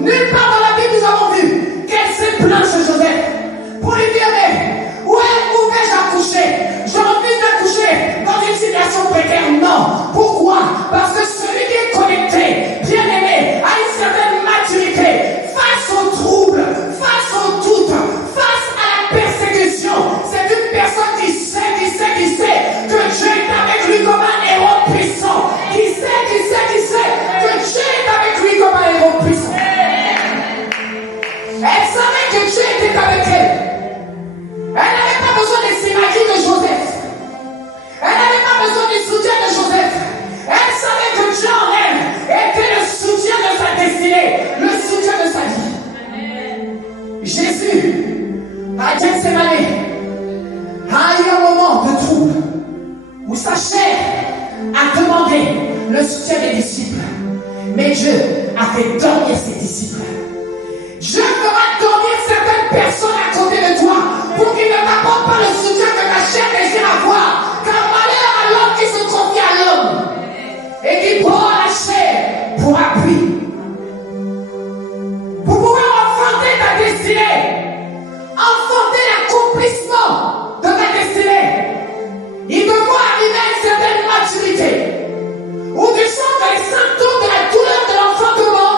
Nulle part dans la Bible nous avons vu qu'elle s'est plainte chez Joseph pour lui dire: mais où vais-je accoucher? Je refuse d'accoucher dans une situation précaire. Non. Pourquoi? Parce que celui qui est connecté, bien aimé, a une certaine maturité face aux troubles, face aux doutes, face à la persécution. C'est une personne qui sait que Dieu est avec lui comme un héros puissant. Qui sait que Dieu est avec lui comme un héros puissant. Elle savait que Dieu était avec elle. Elle n'avait pas besoin des sympathie de Joseph. Elle n'avait pas besoin du soutien de Joseph. Elle savait que Dieu en elle était le soutien de sa destinée, le soutien de sa vie. Jésus, à Gethsémani, a eu un moment de trouble où sa chair a demandé le soutien des disciples. Mais Dieu a fait dormir ses disciples. Dieu fera dormir certaines personnes à côté de toi pour qu'ils ne t'apportent pas le soutien que ta chair désire avoir. Car malheur à l'homme qui se confie à l'homme et qui prend la chair pour appui. Pour pouvoir enfanter ta destinée, enfanter l'accomplissement de ta destinée, il te faut arriver à une certaine maturité où tu sens que les symptômes de la douleur de l'enfantement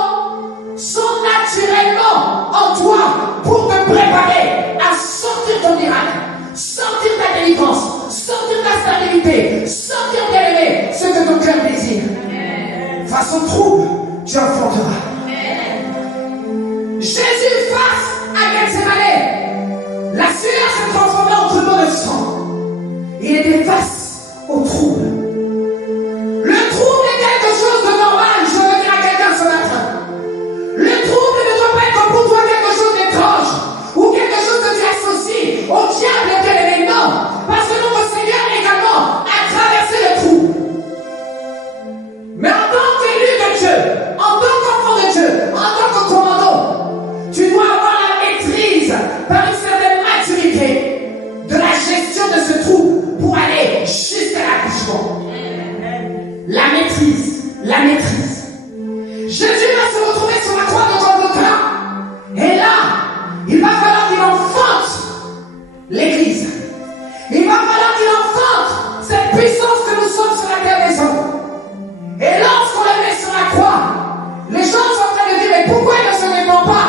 sont naturellement en toi pour te préparer à sortir ton miracle, sortir ta délivrance, sortir ta stabilité, sortir, bien aimé, ce que ton cœur désire. Face au trouble, tu enfanteras. Jésus face à Gethsémani, la sueur s'est transformée en trumeau de sang. Il était face au trouble. Le trouble est quelque chose de normal, je veux dire à quelqu'un ce matin. Le trouble ne doit pas être pour toi quelque chose d'étrange ou quelque chose que tu associes au diable, bien aimé. Non, parce que notre Seigneur également a traversé le trouble. Mais en tant qu'élu de Dieu, en tant qu'enfant de Dieu, en tant que commandant, tu dois avoir la maîtrise par une certaine maturité de la gestion de ce trouble pour aller jusqu'à l'accouchement. La maîtrise, la maîtrise. Jésus va se retrouver sur la croix de Golgotha. Et là, il va falloir qu'il enfante l'Église. Il va falloir qu'il enfante cette puissance que nous sommes sur la terre des hommes. Et lorsqu'on le met sur la croix, les gens sont en train de dire: mais pourquoi il ne se défend pas?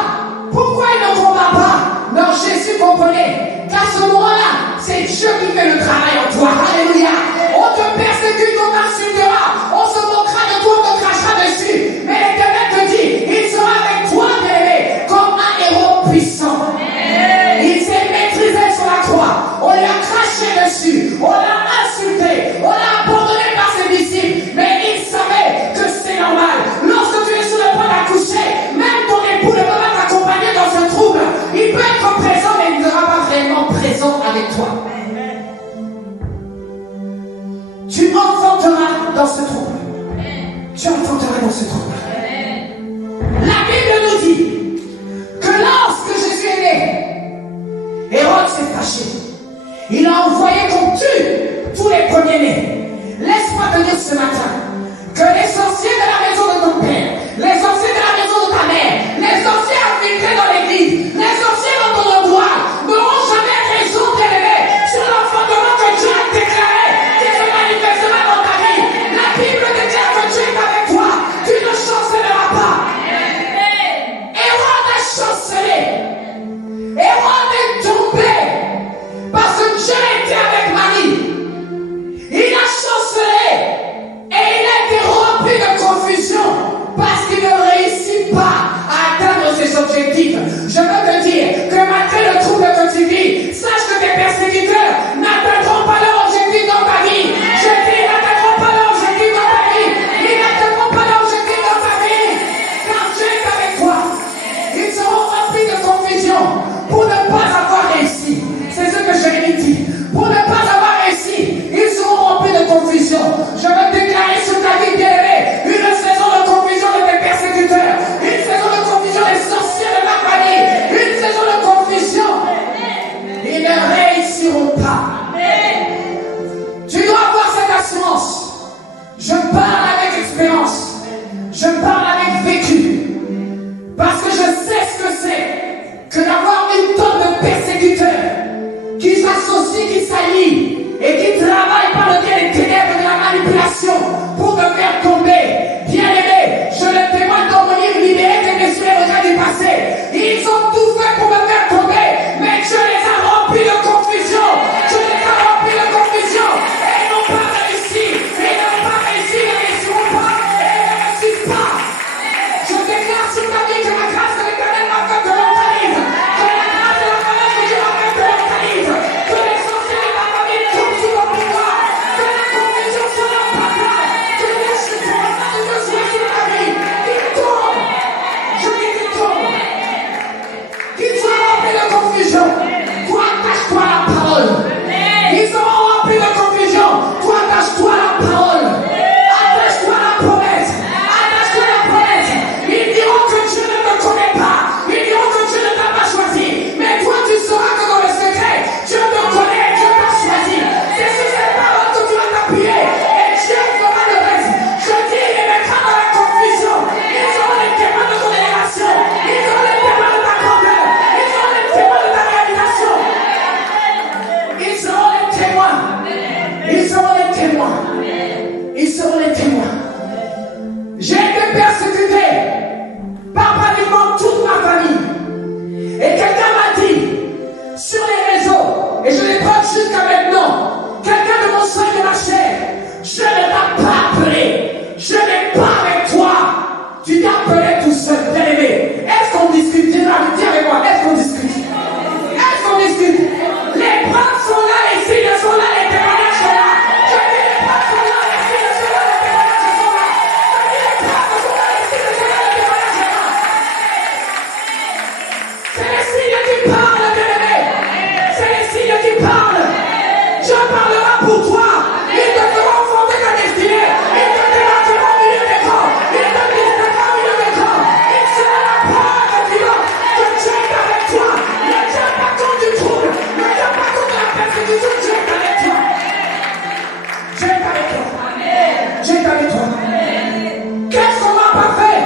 Pourquoi il ne combat pas? Non, Jésus comprenait qu'à ce moment-là, c'est Dieu qui fait le travail en toi. Alléluia. On te persécute, on t'insultera, on se moquera de toi, on te crachera dessus. Mais l'Éternel te dit: il sera avec toi, bien-aimé, comme un héros puissant. Il s'est maîtrisé sur la croix. On lui a craché dessus, on l'a insulté, on l'a abandonné par ses disciples. Mais il savait que c'est normal. Lorsque tu es sur le point d'accoucher, même ton époux ne peut pas t'accompagner dans ce trouble. Il peut être présent, mais il ne sera pas réellement présent avec toi. Tu enfanteras dans ce trouble. Tu enfanteras dans ce trouble. La Bible nous dit que lorsque Jésus est né, Hérode s'est fâché. Il a envoyé qu'on tue tous les premiers-nés. Laisse-moi te dire ce matin que l'essentiel de Je parle avec vécu. Parce que je sais ce que c'est que d'avoir une tonne de persécuteurs qui s'associent, qui s'allient et qui travaillent par le biais des ténèbres et de la manipulation pour me faire tomber. Bien-aimé, je le témoigne dans mon livre libéré des blessures et regrets du passé. Ils ont tout fait pour me faire tomber, mais Dieu les a remplis de confusion. Dieu les a remplis de confusion. Et ils n'ont pas réussi. Ils n'ont pas réussi, ils ne réussiront pas. Et ils ne réussissent pas. Je déclare sur ta vie que la grâce de l'Éternel m'a fait de l'entralive. Que la grâce de la famille de Dieu m'a fait de l'entralive. Que les sorciers de ma famille tombent sous mon pouvoir. Que la confusion sur leur papa. Que les chutes de Dieu soient sur ta vie. Qu'ils tombent. Je dis qu'ils tombent. Qu'ils soient remplis de confusion. Toi, attache-toi à la parole. Ils seront remplis de confusion. Toi, attache-toi à la parole. Attache-toi à la promesse. Attache-toi à la promesse. Ils diront que Dieu ne te connaît pas. Ils diront que Dieu ne t'a pas choisi. Mais toi, tu sauras que dans le secret, Dieu te connaît, Dieu t'a choisi. C'est sur cette parole que tu vas t'appuyer. Et Dieu fera le reste. Je dis, il les mettra dans la confusion. Ils seront les témoins de ton élévation. Ils seront les témoins de ta grandeur. Ils seront les témoins de ta réalisation. Ils seront les témoins. Ils seront les témoins. Ils seront les témoins. J'ai été persécuté par pratiquement toute ma famille. Et quelqu'un m'a dit sur les réseaux, et je les prends jusqu'à maintenant, quelqu'un de mon sein de ma chair, je ne t'ai pas appelé, je n'ai pas avec toi, tu t'es appelé tout seul, bien aimé. Est-ce qu'on discute? Dis avec moi, est-ce qu'on discute? Est-ce qu'on discute? Les preuves sont là, les signes sont là, les témoignages sont là. Je dis les preuves sont là, les signes sont là, les témoignages sont là. Je dis les preuves sont là, les signes sont là, les témoignages sont là. C'est les signes qui parlent, bien-aimé. C'est les signes qui parlent. Dieu parlera pour toi. Il te fera enfanter ta destinée. Il te débattra au milieu des grands. Il te distinguera au milieu des grands. Il sera la preuve vivante que Dieu est avec toi. Ne tiens pas compte du trouble. Ne tiens pas compte de la persécution. Dieu est avec toi. Dieu est avec toi. Dieu est avec toi. Qu'est-ce qu'on m'a pas fait?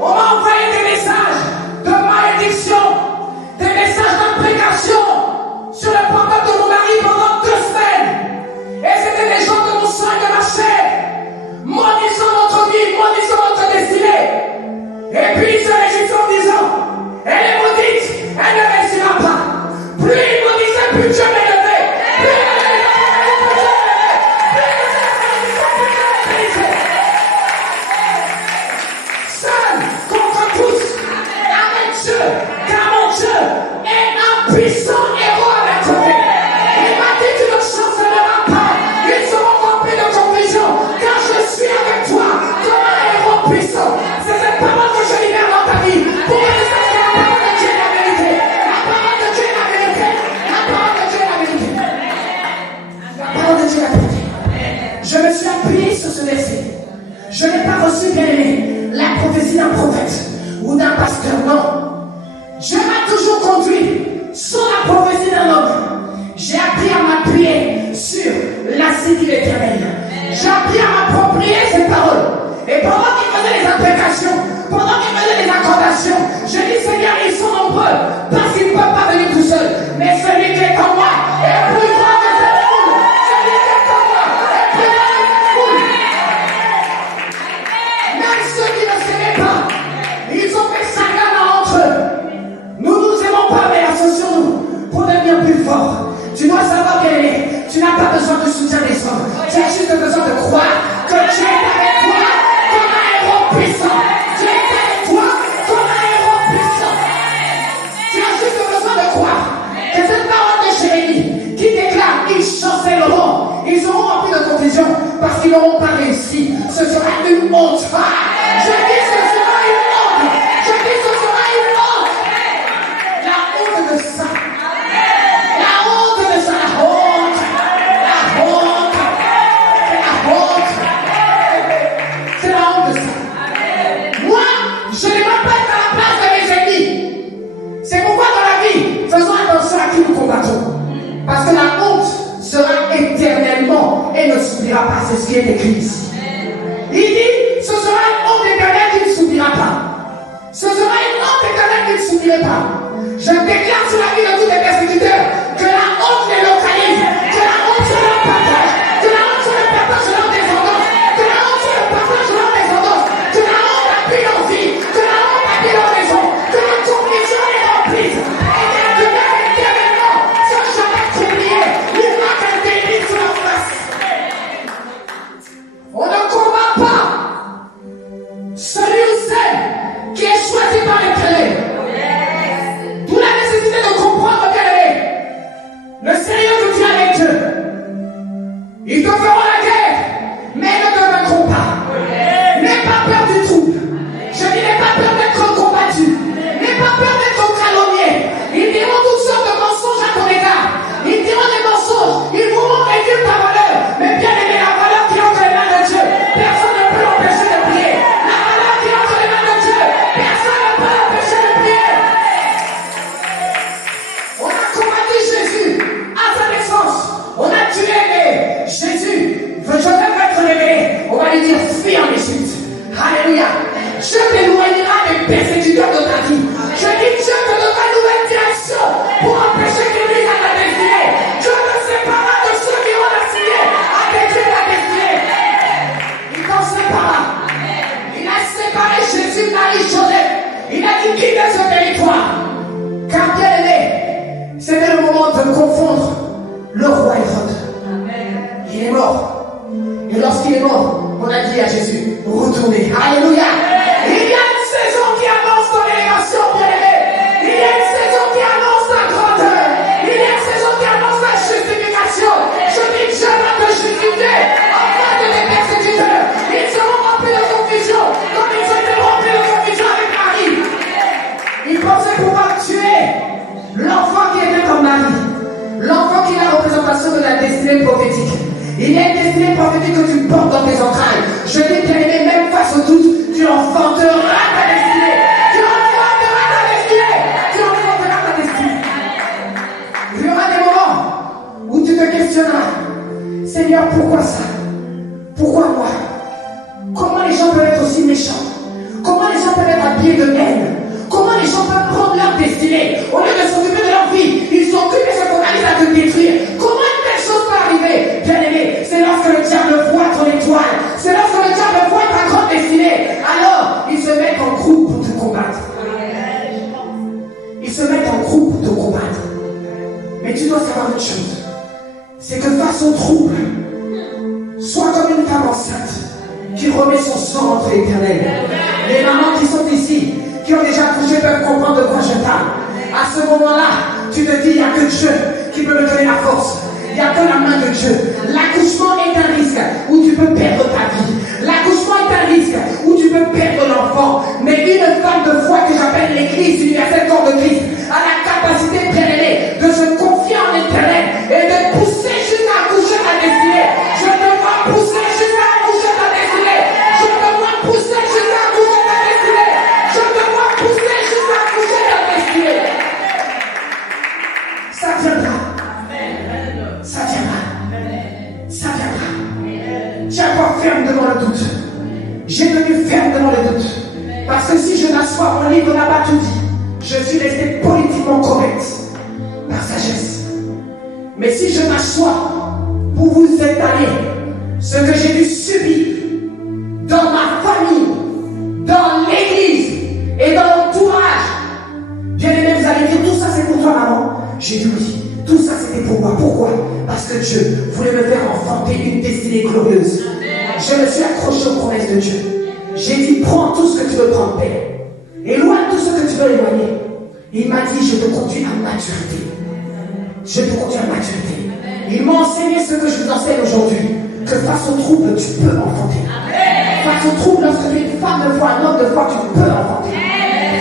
On m'a envoyé des messages de malédiction, des messages d'imprécation sur le portable de mon mari pendant 2 semaines. Et c'était des gens de mon sang et de ma chair, maudissant notre vie, maudissant notre destinée. Et puis ils se réjouissent en disant, elle est maudite, elle ne réussira pas. Plus ils maudissaient, plus Dieu m'élevait. Plus ils maudissaient, plus Dieu m'élevait. Plus ils maudissaient, plus Dieu m'élevait. Seul contre tous, avec Dieu, car mon Dieu est un puissant héros à mes côtés. Il m'a dit tu ne chancelleras pas. Ils seront remplis de confusion, car je suis avec toi comme un héros puissant. C'est cette parole que je libère dans ta vie. Pour que tu saches que la parole de Dieu est la vérité. La parole de Dieu est la vérité. La parole de Dieu est la vérité. La parole de Dieu est la vérité. Je me suis appuyé sur ce verset. Je n'ai pas reçu, bien aimé, la prophétie d'un prophète ou d'un pasteur, non. Dieu m'a toujours conduit sur la prophétie d'un homme. J'ai appris à m'appuyer sur la cité de l'Éternel. J'ai appris à m'approprier ces paroles. Et pendant qu'il faisait les imprécations, pendant qu'il faisait les accordations, je dis Seigneur, ils sont nombreux, parce qu'ils ne peuvent pas venir tout seuls. Mais celui qui est en moi est plus grand que cette foule. Celui qui est en moi est plus grand que cette foule. Même ceux qui ne s'aimaient pas, ils ont fait chacun entre eux. Nous nous aimons pas, mais associons-nous pour devenir plus forts. Tu dois savoir, bien aimé, tu n'as pas besoin du soutien des hommes. Tu as juste besoin de croire que Dieu est avec toi comme un héros puissant. Dieu est avec toi comme un héros puissant. Tu as juste besoin de croire que cette parole de Jérémie qui déclare ils chancelleront, ils seront remplis de confusion parce qu'ils n'auront pas réussi. Ce sera une honte. Je dis ce sera une honte. Je dis ce sera une honte. La honte de ça. La honte de ça. La honte. La honte. C'est la honte. C'est la honte de ça. Moi, je ne vais pas être à la place de mes ennemis. C'est pourquoi dans la vie, faisons attention à qui nous combattons. Parce que la honte sera éternellement et ne s'oubliera pas. C'est ce qui est écrit ici. Il dit, ce sera une honte persécutez pas. Je déclare sur la vie de tous les persécuteurs que la honte les localise, que la honte se leur partage, que la honte se leur partage de leur descendance, que la honte se leur partage de leur descendance, que la honte appuie leur vie, que la honte appuie leur maison, que la conviction les remplisse. Et que éternellement, sans jamais t'oublier, il va qu'elle délivre sur leur face. On ne combat pas celui ou celle qui est choisi par l'Éternel. D'où la nécessité de comprendre, bien-aimé, le sérieux que tu as avec Dieu. Ils te feront la guerre, mais ils ne te vaincront pas. N'aie pas peur du trouble. Je dis, n'aie pas peur d'être combattu. N'aie pas peur d'être calomnié. Ils diront toutes sortes de mensonges à ton égard. Ils diront des mensonges. Ils voudront réduire ta valeur. Mais bien aimé, la valeur qui est entre les mains de Dieu, personne ne peut l'empêcher de prier. La valeur qui est entre les mains de Dieu, personne ne peut l'empêcher de prier. On a combattu Jésus à sa naissance. On a tué Jésus. Je vais mettre l'éveillé. On va lui dire, fuis en Égypte. Alléluia. Dieu t'éloignera des persécuteurs de ta vie. Je dis, Dieu te donnera une nouvelle direction pour empêcher qu'il lui à la destinée. Dieu te séparera de ceux qui vont la signer à détruire la destinée. Il t'en sépara. Il a séparé Jésus, Marie, Joseph. Il a dit, quitte ce territoire. Car bien aimé, c'était le moment de confondre le roi Hérode. Il est mort. Et lorsqu'il est mort, on a dit à Jésus, retournez. Alléluia. Il y a une saison qui annonce ton élévation, bien-aimé. Il y a une saison qui annonce ta grandeur. Il y a une saison qui annonce ta justification. Je dis, Dieu va te justifier en face de tes persécuteurs. Ils seront remplis de confusion, comme ils étaient remplis de confusion avec Marie. Ils pensaient pouvoir tuer l'enfant qui était en Marie. L'enfant qui est la représentation de la destinée prophétique. Il y a une destinée prophétique que tu portes dans tes entrailles. Je dis, bien-aimé, même face au doute, tu enfanteras ta destinée. Tu enfanteras ta destinée. Tu enfanteras ta destinée. Il y aura des moments où tu te questionneras. Seigneur, pourquoi ça? Pourquoi moi? Comment les gens peuvent être aussi méchants? Comment les gens peuvent être habillés de haine? Comment les gens peuvent prendre leur destinée? Au lieu de s'occuper de leur vie, ils s'occupent et se focalisent à te détruire. Comment une telle chose peut arriver? Bien aimé, c'est lorsque le diable voit ton étoile. C'est lorsque le diable voit ta grande destinée. Alors, ils se mettent en groupe pour te combattre. Ils se mettent en groupe pour te combattre. Mais tu dois savoir une chose. C'est que face au trouble, sois comme une femme enceinte qui remet son sang entre l'Éternel. Les mamans qui sont ici, qui ont déjà couché, peuvent comprendre de quoi je parle. À ce moment-là, tu te dis, il n'y a que Dieu qui peut me donner la force. Il n'y a que la main de Dieu. L'accouchement est un risque où tu peux perdre ta vie. L'accouchement est un risque où tu peux perdre l'enfant. Mais une femme de foi que j'appelle l'Église universelle corps de Christ a la capacité, bien aimée, de se confier en l'Éternel et de pousser jusqu'à accoucher ta destinée. Je te vois pousser jusqu'à accoucher ta destinée. Je te vois pousser jusqu'à accoucher ta destinée. Je te vois pousser jusqu'à accoucher ta destinée. Ça viendra. Ça viendra. Ça viendra. Tiens-toi ferme devant le doute. J'ai tenu ferme devant le doute. Parce que si je m'assois, mon livre n'a pas tout dit. Je suis resté politiquement correct. Par sagesse. Mais si je m'assois pour vous étaler ce que j'ai dû subir dans ma famille, dans l'église et dans l'entourage, bien aimé, vous allez dire, tout ça c'est pour toi, maman. J'ai dit oui. Tout ça c'était pour moi. Pourquoi? Parce que Dieu voulait me faire enfanter une destinée glorieuse. Je me suis accroché aux promesses de Dieu. J'ai dit, prends tout ce que tu veux prendre, Père. Éloigne tout ce que tu veux éloigner. Il m'a dit, je te conduis à maturité. Je te conduis à maturité. Il m'a enseigné ce que je vous enseigne aujourd'hui. Que face au trouble, tu peux enfanter. Face au trouble, lorsque tu es une femme de foi, un homme de foi, tu peux enfanter.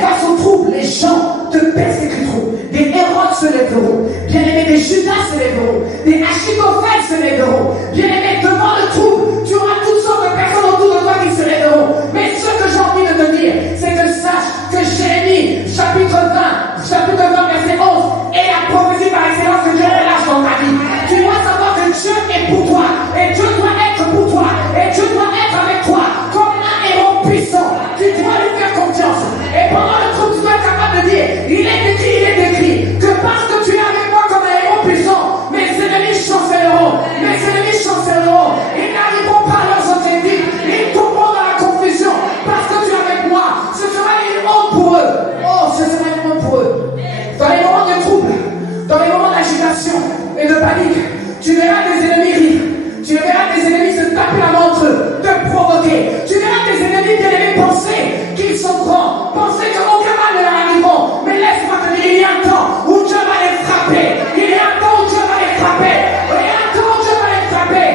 Face au trouble, les gens te persécuteront. Des Hérodes se lèveront. Bien aimés, des Judas se lèveront. Des Achitophel se lèveront. Bien aimés, devant le trouble, tu auras toutes sortes de personnes autour de toi qui se lèveront. Mais ce que j'ai envie de te dire, c'est que sache que Jérémie, chapitre 20, verset 11, est la prophétie par excellence que Dieu relâche dans ta vie. Tu dois savoir que Dieu est pour toi. Et Dieu doit être pour toi. Et Dieu doit être avec toi. Comme un héros puissant. Tu dois lui faire confiance. Et pendant le trouble, tu dois être capable de dire, il taper la main entre eux, de provoquer. Tu verras tes ennemis bien-aimés penser qu'ils sont grands, penser qu'aucun mal ne leur arriveront. Mais laisse-moi te dire, il y a un temps où Dieu va les frapper. Il y a un temps où Dieu va les frapper. Il y a un temps où Dieu va les frapper.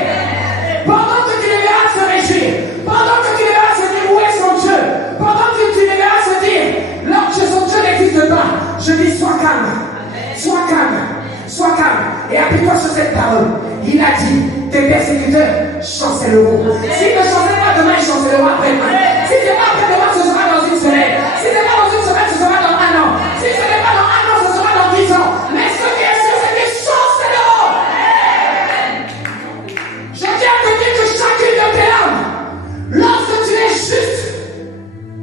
Pendant que tu les verras se réjouir, pendant que tu les verras se dire où est son Dieu, pendant que tu les verras se dire lorsque son Dieu n'existe pas, je dis sois calme, sois calme, sois calme et appuie-toi sur cette parole. Il a dit, tes persécuteurs chancelleront. S'ils ne chancellent pas demain, ils chancelleront après-demain. Si ce n'est pas après-demain, ce sera dans une semaine. Si ce n'est pas dans une semaine, ce sera dans un an. Si ce n'est pas dans un an, ce sera dans 10 ans. Mais ce qui est sûr, c'est qu'ils chancelleront. Je tiens à te dire que chacune de tes âmes, lorsque tu es juste,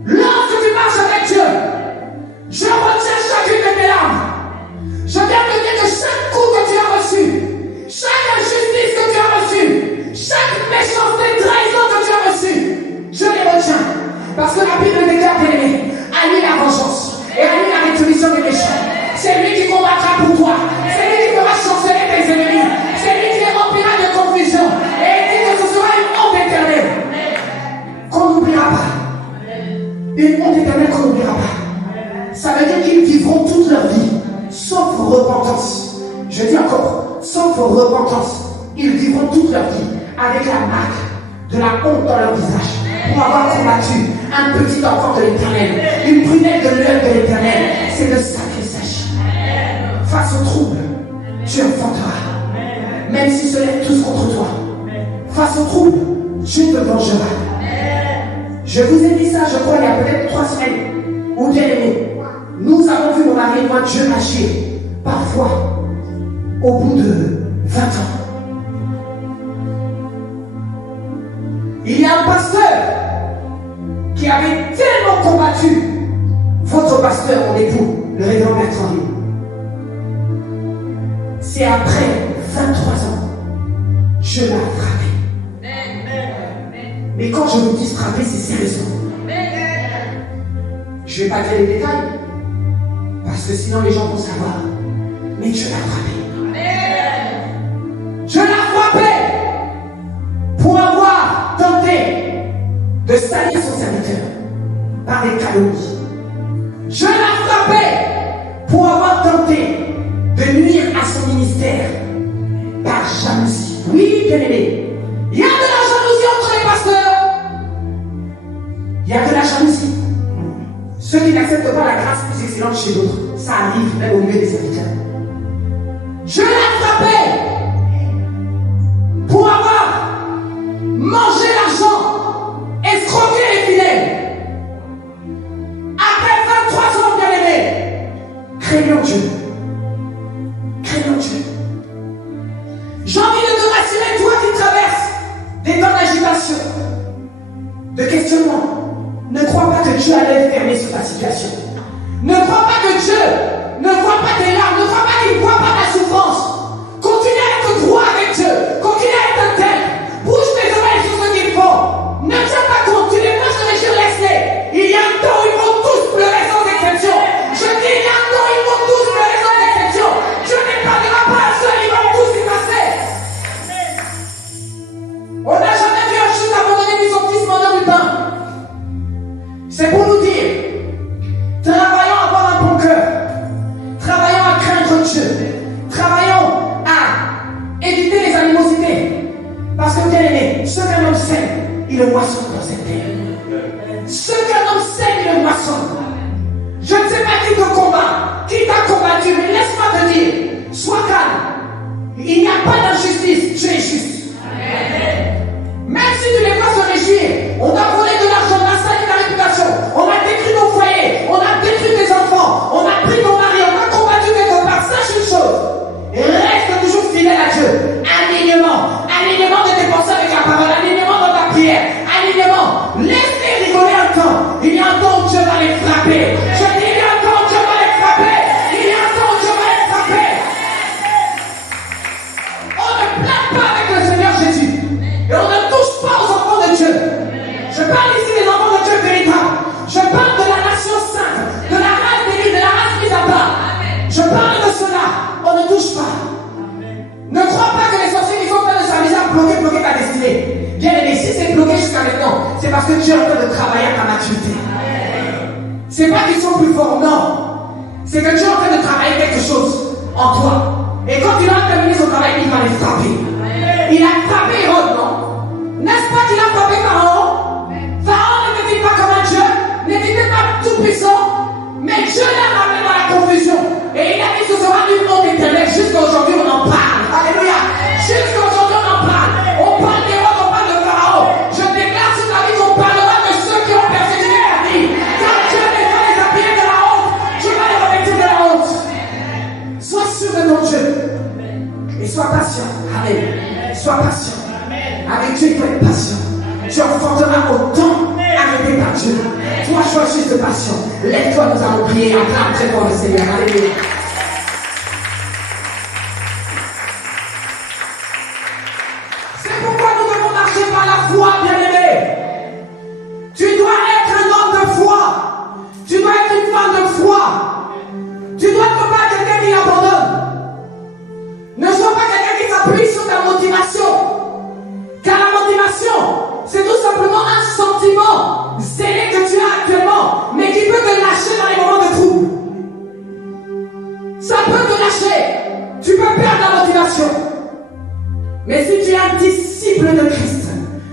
lorsque tu marches avec Dieu, je retiens chacune de tes âmes. Je viens de te dire que chaque coup que tu as reçu, chaque injustice que tu as reçue, chaque méchanceté, trahison que tu as reçue, je les retiens. Parce que la Bible déclare, bien-aimé, à lui la vengeance et à lui la rétribution des méchants. C'est lui qui combattra pour toi. C'est lui qui fera chanceler tes ennemis. C'est lui qui les remplira de confusion. Et il dit que ce sera une honte éternelle qu'on n'oubliera pas. Une honte éternelle qu'on n'oubliera pas. Ça veut dire qu'ils vivront toute leur vie sauf repentance. Je dis encore, sauf repentance. Ils vivront toute leur vie avec la marque de la honte dans leur visage pour avoir combattu un petit enfant de l'Éternel, une prunelle de l'œil de l'Éternel. C'est de ça qu'il s'agit. Face au trouble, tu enfanteras. Même s'ils se lèvent tous contre toi. Face au trouble, tu te vengeras. Je vous ai dit ça, je crois, il y a peut-être 3 semaines. Ou bien aimé, nous avons vu mon mari et moi Dieu agir parfois au bout de 20 ans. Il y a un pasteur qui avait tellement combattu votre pasteur, mon époux, le révérend Bertrand. C'est après 23 ans, je l'ai frappé. Mais quand je vous dis frapper, c'est sérieusement. Je ne vais pas dire les détails, parce que sinon les gens vont savoir. Mais Dieu l'a frappé. Je l'ai frappé pour avoir tenté de salir son serviteur par des calomnies. Je l'ai frappé pour avoir tenté de nuire à son ministère par jalousie. Oui, bien aimé, il y a de la jalousie entre les pasteurs. Il y a de la jalousie. Ceux qui n'acceptent pas la grâce plus excellente chez d'autres, ça arrive même au milieu des serviteurs. Je l'ai frappé pour avoir mangé l'argent, escroqué les fidèles. Après 23 ans, bien aimé, craignons Dieu. Craignons Dieu. J'ai envie de te rassurer, toi qui traverses des temps d'agitation, de questionnement. Ne crois pas que Dieu allait fermer sur ta situation. Ne crois pas que Dieu ne voit pas tes larmes. Ne crois pas qu'il ne voit pas ta souffrance. Continue à être droit avec Dieu. Continue à être intègre. Bouge tes oreilles sur ce qu'il faut. Ne tiens pas compte. Tu les vois se réjouir, laisse-les. Il y a un temps où ils vont tous pleurer sans exception. Je dis, il y a un temps où ils vont tous pleurer sans exception. Dieu n'épargnera pas un seul. Ils vont tous y passer. On n'a jamais vu un juste abandonner puis son fils mangeur du pain. C'est pour nous dire, travaillons à avoir un bon cœur, travaillons à craindre Dieu, travaillons à éviter les animosités. Parce que bien aimé, ce qu'un homme sème, il le moissonne dans cette terre. Ce qu'un homme sème, il le moissonne. Je ne sais pas qui te combat, qui t'a combattu, mais laisse-moi te dire, sois calme. Il n'y a pas d'injustice, Dieu est juste. Même si tu les vois se réjouir, on a volé de l'argent, on a sali ta réputation, on a détruit nos foyers, on a détruit tes enfants, on a pris ton mari, on a combattu quelque part. Sache une chose, reste toujours fidèle à Dieu. Alignement, alignement de tes pensées avec la parole, alignement dans ta prière, alignement. Laisse-les rigoler un temps. Il y a un temps où Dieu va les frapper. Je dis, il y a un temps où Dieu va les frapper. Il y a un temps où Dieu va les frapper. On ne plaque pas avec le que Dieu est en train de travailler à ta maturité. C'est pas qu'ils sont plus forts, non. C'est que Dieu est en train de travailler quelque chose en toi. Et quand il a terminé son travail, il va les frapper. Il a frappé Hérode, non? N'est-ce pas qu'il a frappé Pharaon? Pharaon n'était pas comme un Dieu, n'était pas tout puissant, mais Dieu l'a ramené dans la confusion. Et il a dit que ce sera une honte éternelle. Jusqu'à aujourd'hui, on en parle. Alléluia. Jusqu'à aujourd'hui, on en parle. On parle d'Hérode, on parle de Pharaon. Je déclare sur ta vie qu'on parlera de ceux qui ont persécuté ta vie. Car Dieu n'est pas les habiller de la honte. Dieu va les revêtir de la honte. Sois sûr de ton Dieu. Et sois patient. Amen. Sois patient. Avec Dieu, il faut être patient. Tu enfanteras autant arrêté par Dieu. Toi, choisis de passion. Lève-toi, nous allons prier. Acclame très fort le Seigneur. Alléluia. C'est pourquoi nous devons marcher par la foi, bien-aimé. Tu dois être un homme de foi. Tu dois être une femme de foi. Tu dois être pas quelqu'un qui abandonne. Ne sois pas quelqu'un qui s'appuie sur ta motivation. Car la motivation, c'est tout simplement un sentiment zélé que tu as actuellement, mais qui peut te lâcher dans les moments de trouble. Ça peut te lâcher. Tu peux perdre la motivation. Mais si tu es un disciple de Christ,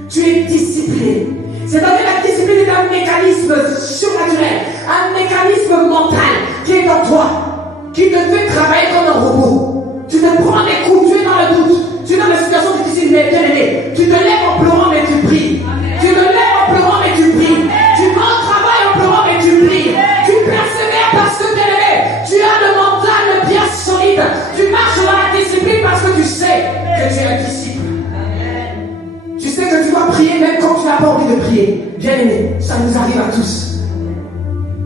tu es discipliné. C'est-à-dire la discipline est un mécanisme surnaturel, un mécanisme mental qui est en toi, qui te fait travailler comme un robot. Tu te prends des coups, tu es dans le doute, tu es dans des situations difficiles, mais bien aimé. Tu te lèves en pleurant, mais tu pries. Tu te lèves en pleurant, mais tu pries. Tu vas au travail en pleurant, mais tu pries. Tu persévères parce que bien aimé, tu as le mental bien solide. Tu marches dans la discipline parce que tu sais que tu es un disciple. Tu sais que tu dois prier même quand tu n'as pas envie de prier. Bien aimé, ça nous arrive à tous.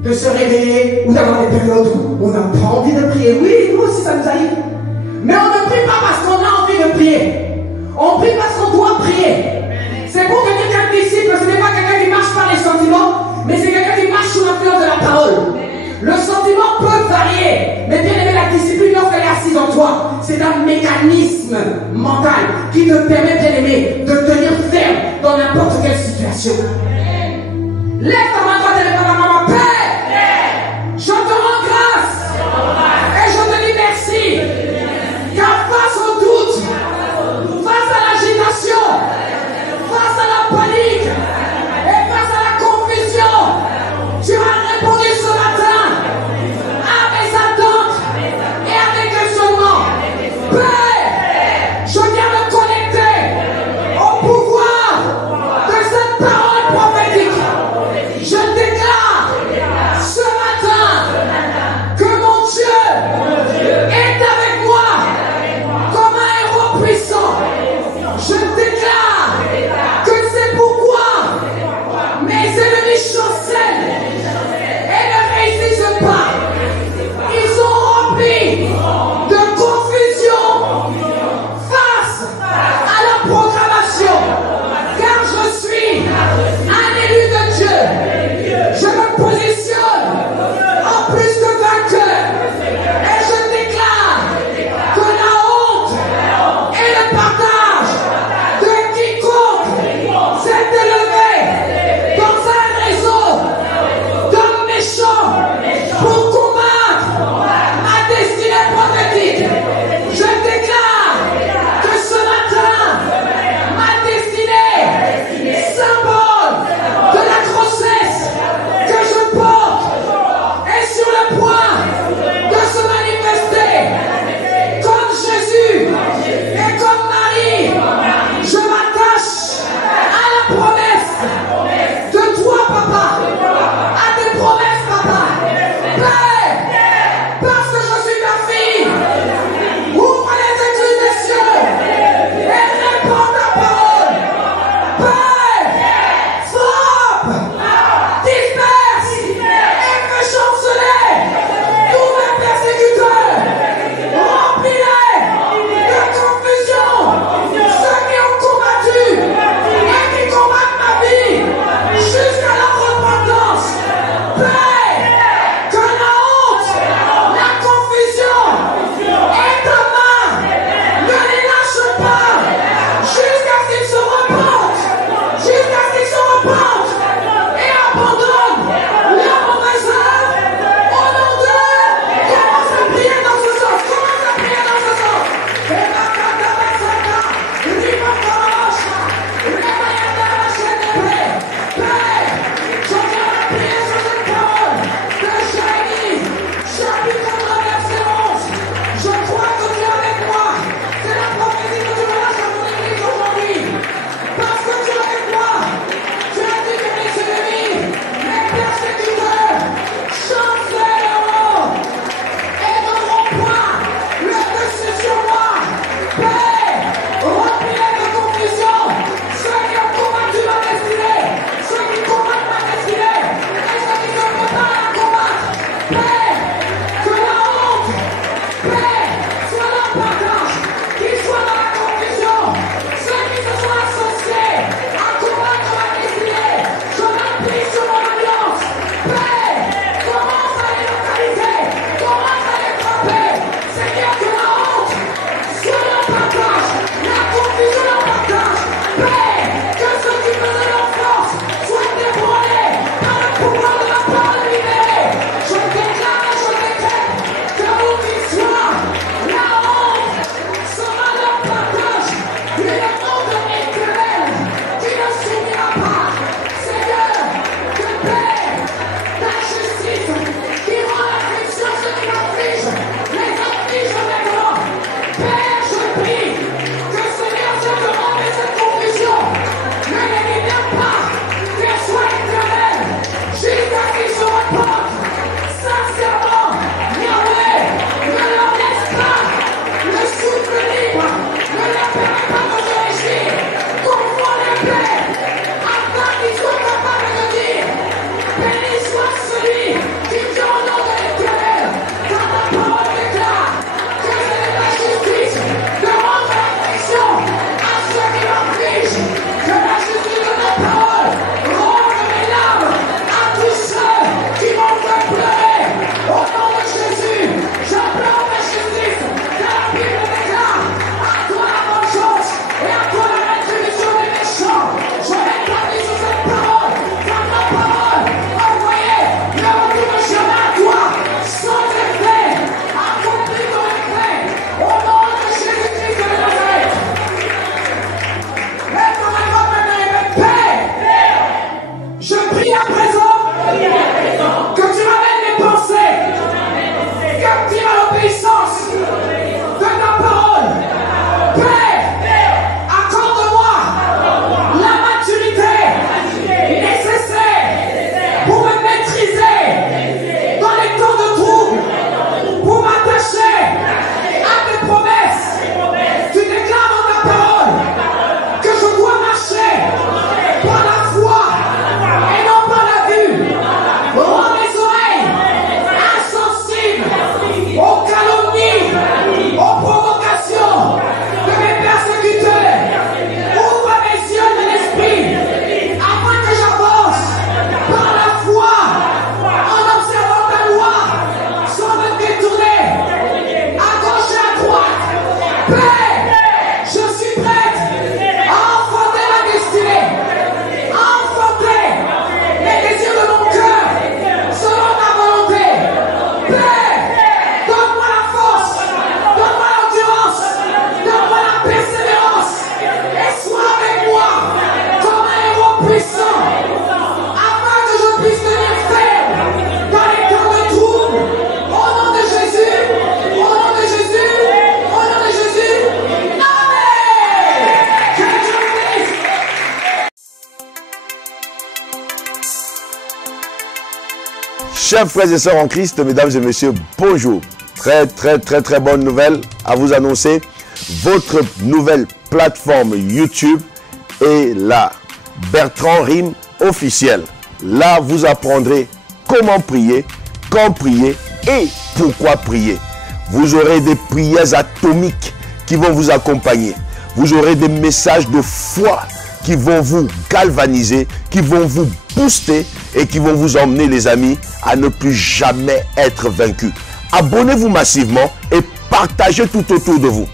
De se réveiller ou d'avoir des périodes où on n'a pas envie de prier. Oui, nous aussi ça nous arrive. Mais on ne prie pas parce qu'on a envie de prier. On prie parce qu'on doit prier. C'est pour que quelqu'un de disciple, ce n'est pas quelqu'un qui marche par les sentiments, mais c'est quelqu'un qui marche sous l'influence de la parole. Le sentiment peut varier, mais bien aimé, la discipline, lorsqu'elle est assise en toi, c'est un mécanisme mental qui te permet, bien aimé, de tenir ferme dans n'importe quelle situation. Lève ta main droite et lève ta main, maman. Père, je te rends grâce et je te dis merci. Car face au doute, face à l'agitation, face à la panique et face à la confusion, tu as répondu ce matin à mes attentes et à mes questionnements. Père, je viens me connecter au pouvoir puissant, afin que je puisse tenir ferme dans les temps de trouble. Au nom de Jésus, au nom de Jésus, au nom de Jésus. Amen. Que Dieu vous bénisse. Chers frères et sœurs en Christ, mesdames et messieurs, bonjour. Très bonne nouvelle à vous annoncer. Votre nouvelle plateforme YouTube est là. Bertrand Rime officiel. Là, vous apprendrez comment prier, quand prier et pourquoi prier. Vous aurez des prières atomiques qui vont vous accompagner. Vous aurez des messages de foi qui vont vous galvaniser, qui vont vous booster et qui vont vous emmener, les amis, à ne plus jamais être vaincus. Abonnez-vous massivement et partagez tout autour de vous.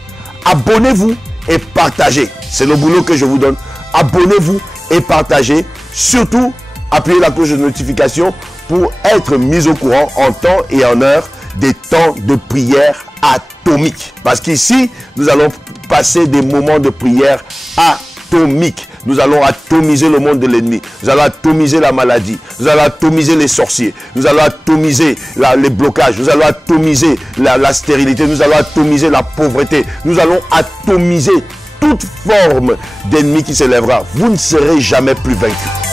Abonnez-vous et partagez. C'est le boulot que je vous donne. Abonnez-vous et partagez. Surtout, appuyez la cloche de notification pour être mis au courant en temps et en heure des temps de prière atomique. Parce qu'ici, nous allons passer des moments de prière atomique. Nous allons atomiser le monde de l'ennemi. Nous allons atomiser la maladie. Nous allons atomiser les sorciers. Nous allons atomiser les blocages. Nous allons atomiser la stérilité. Nous allons atomiser la pauvreté. Nous allons atomiser toute forme d'ennemi qui s'élèvera. Vous ne serez jamais plus vaincus.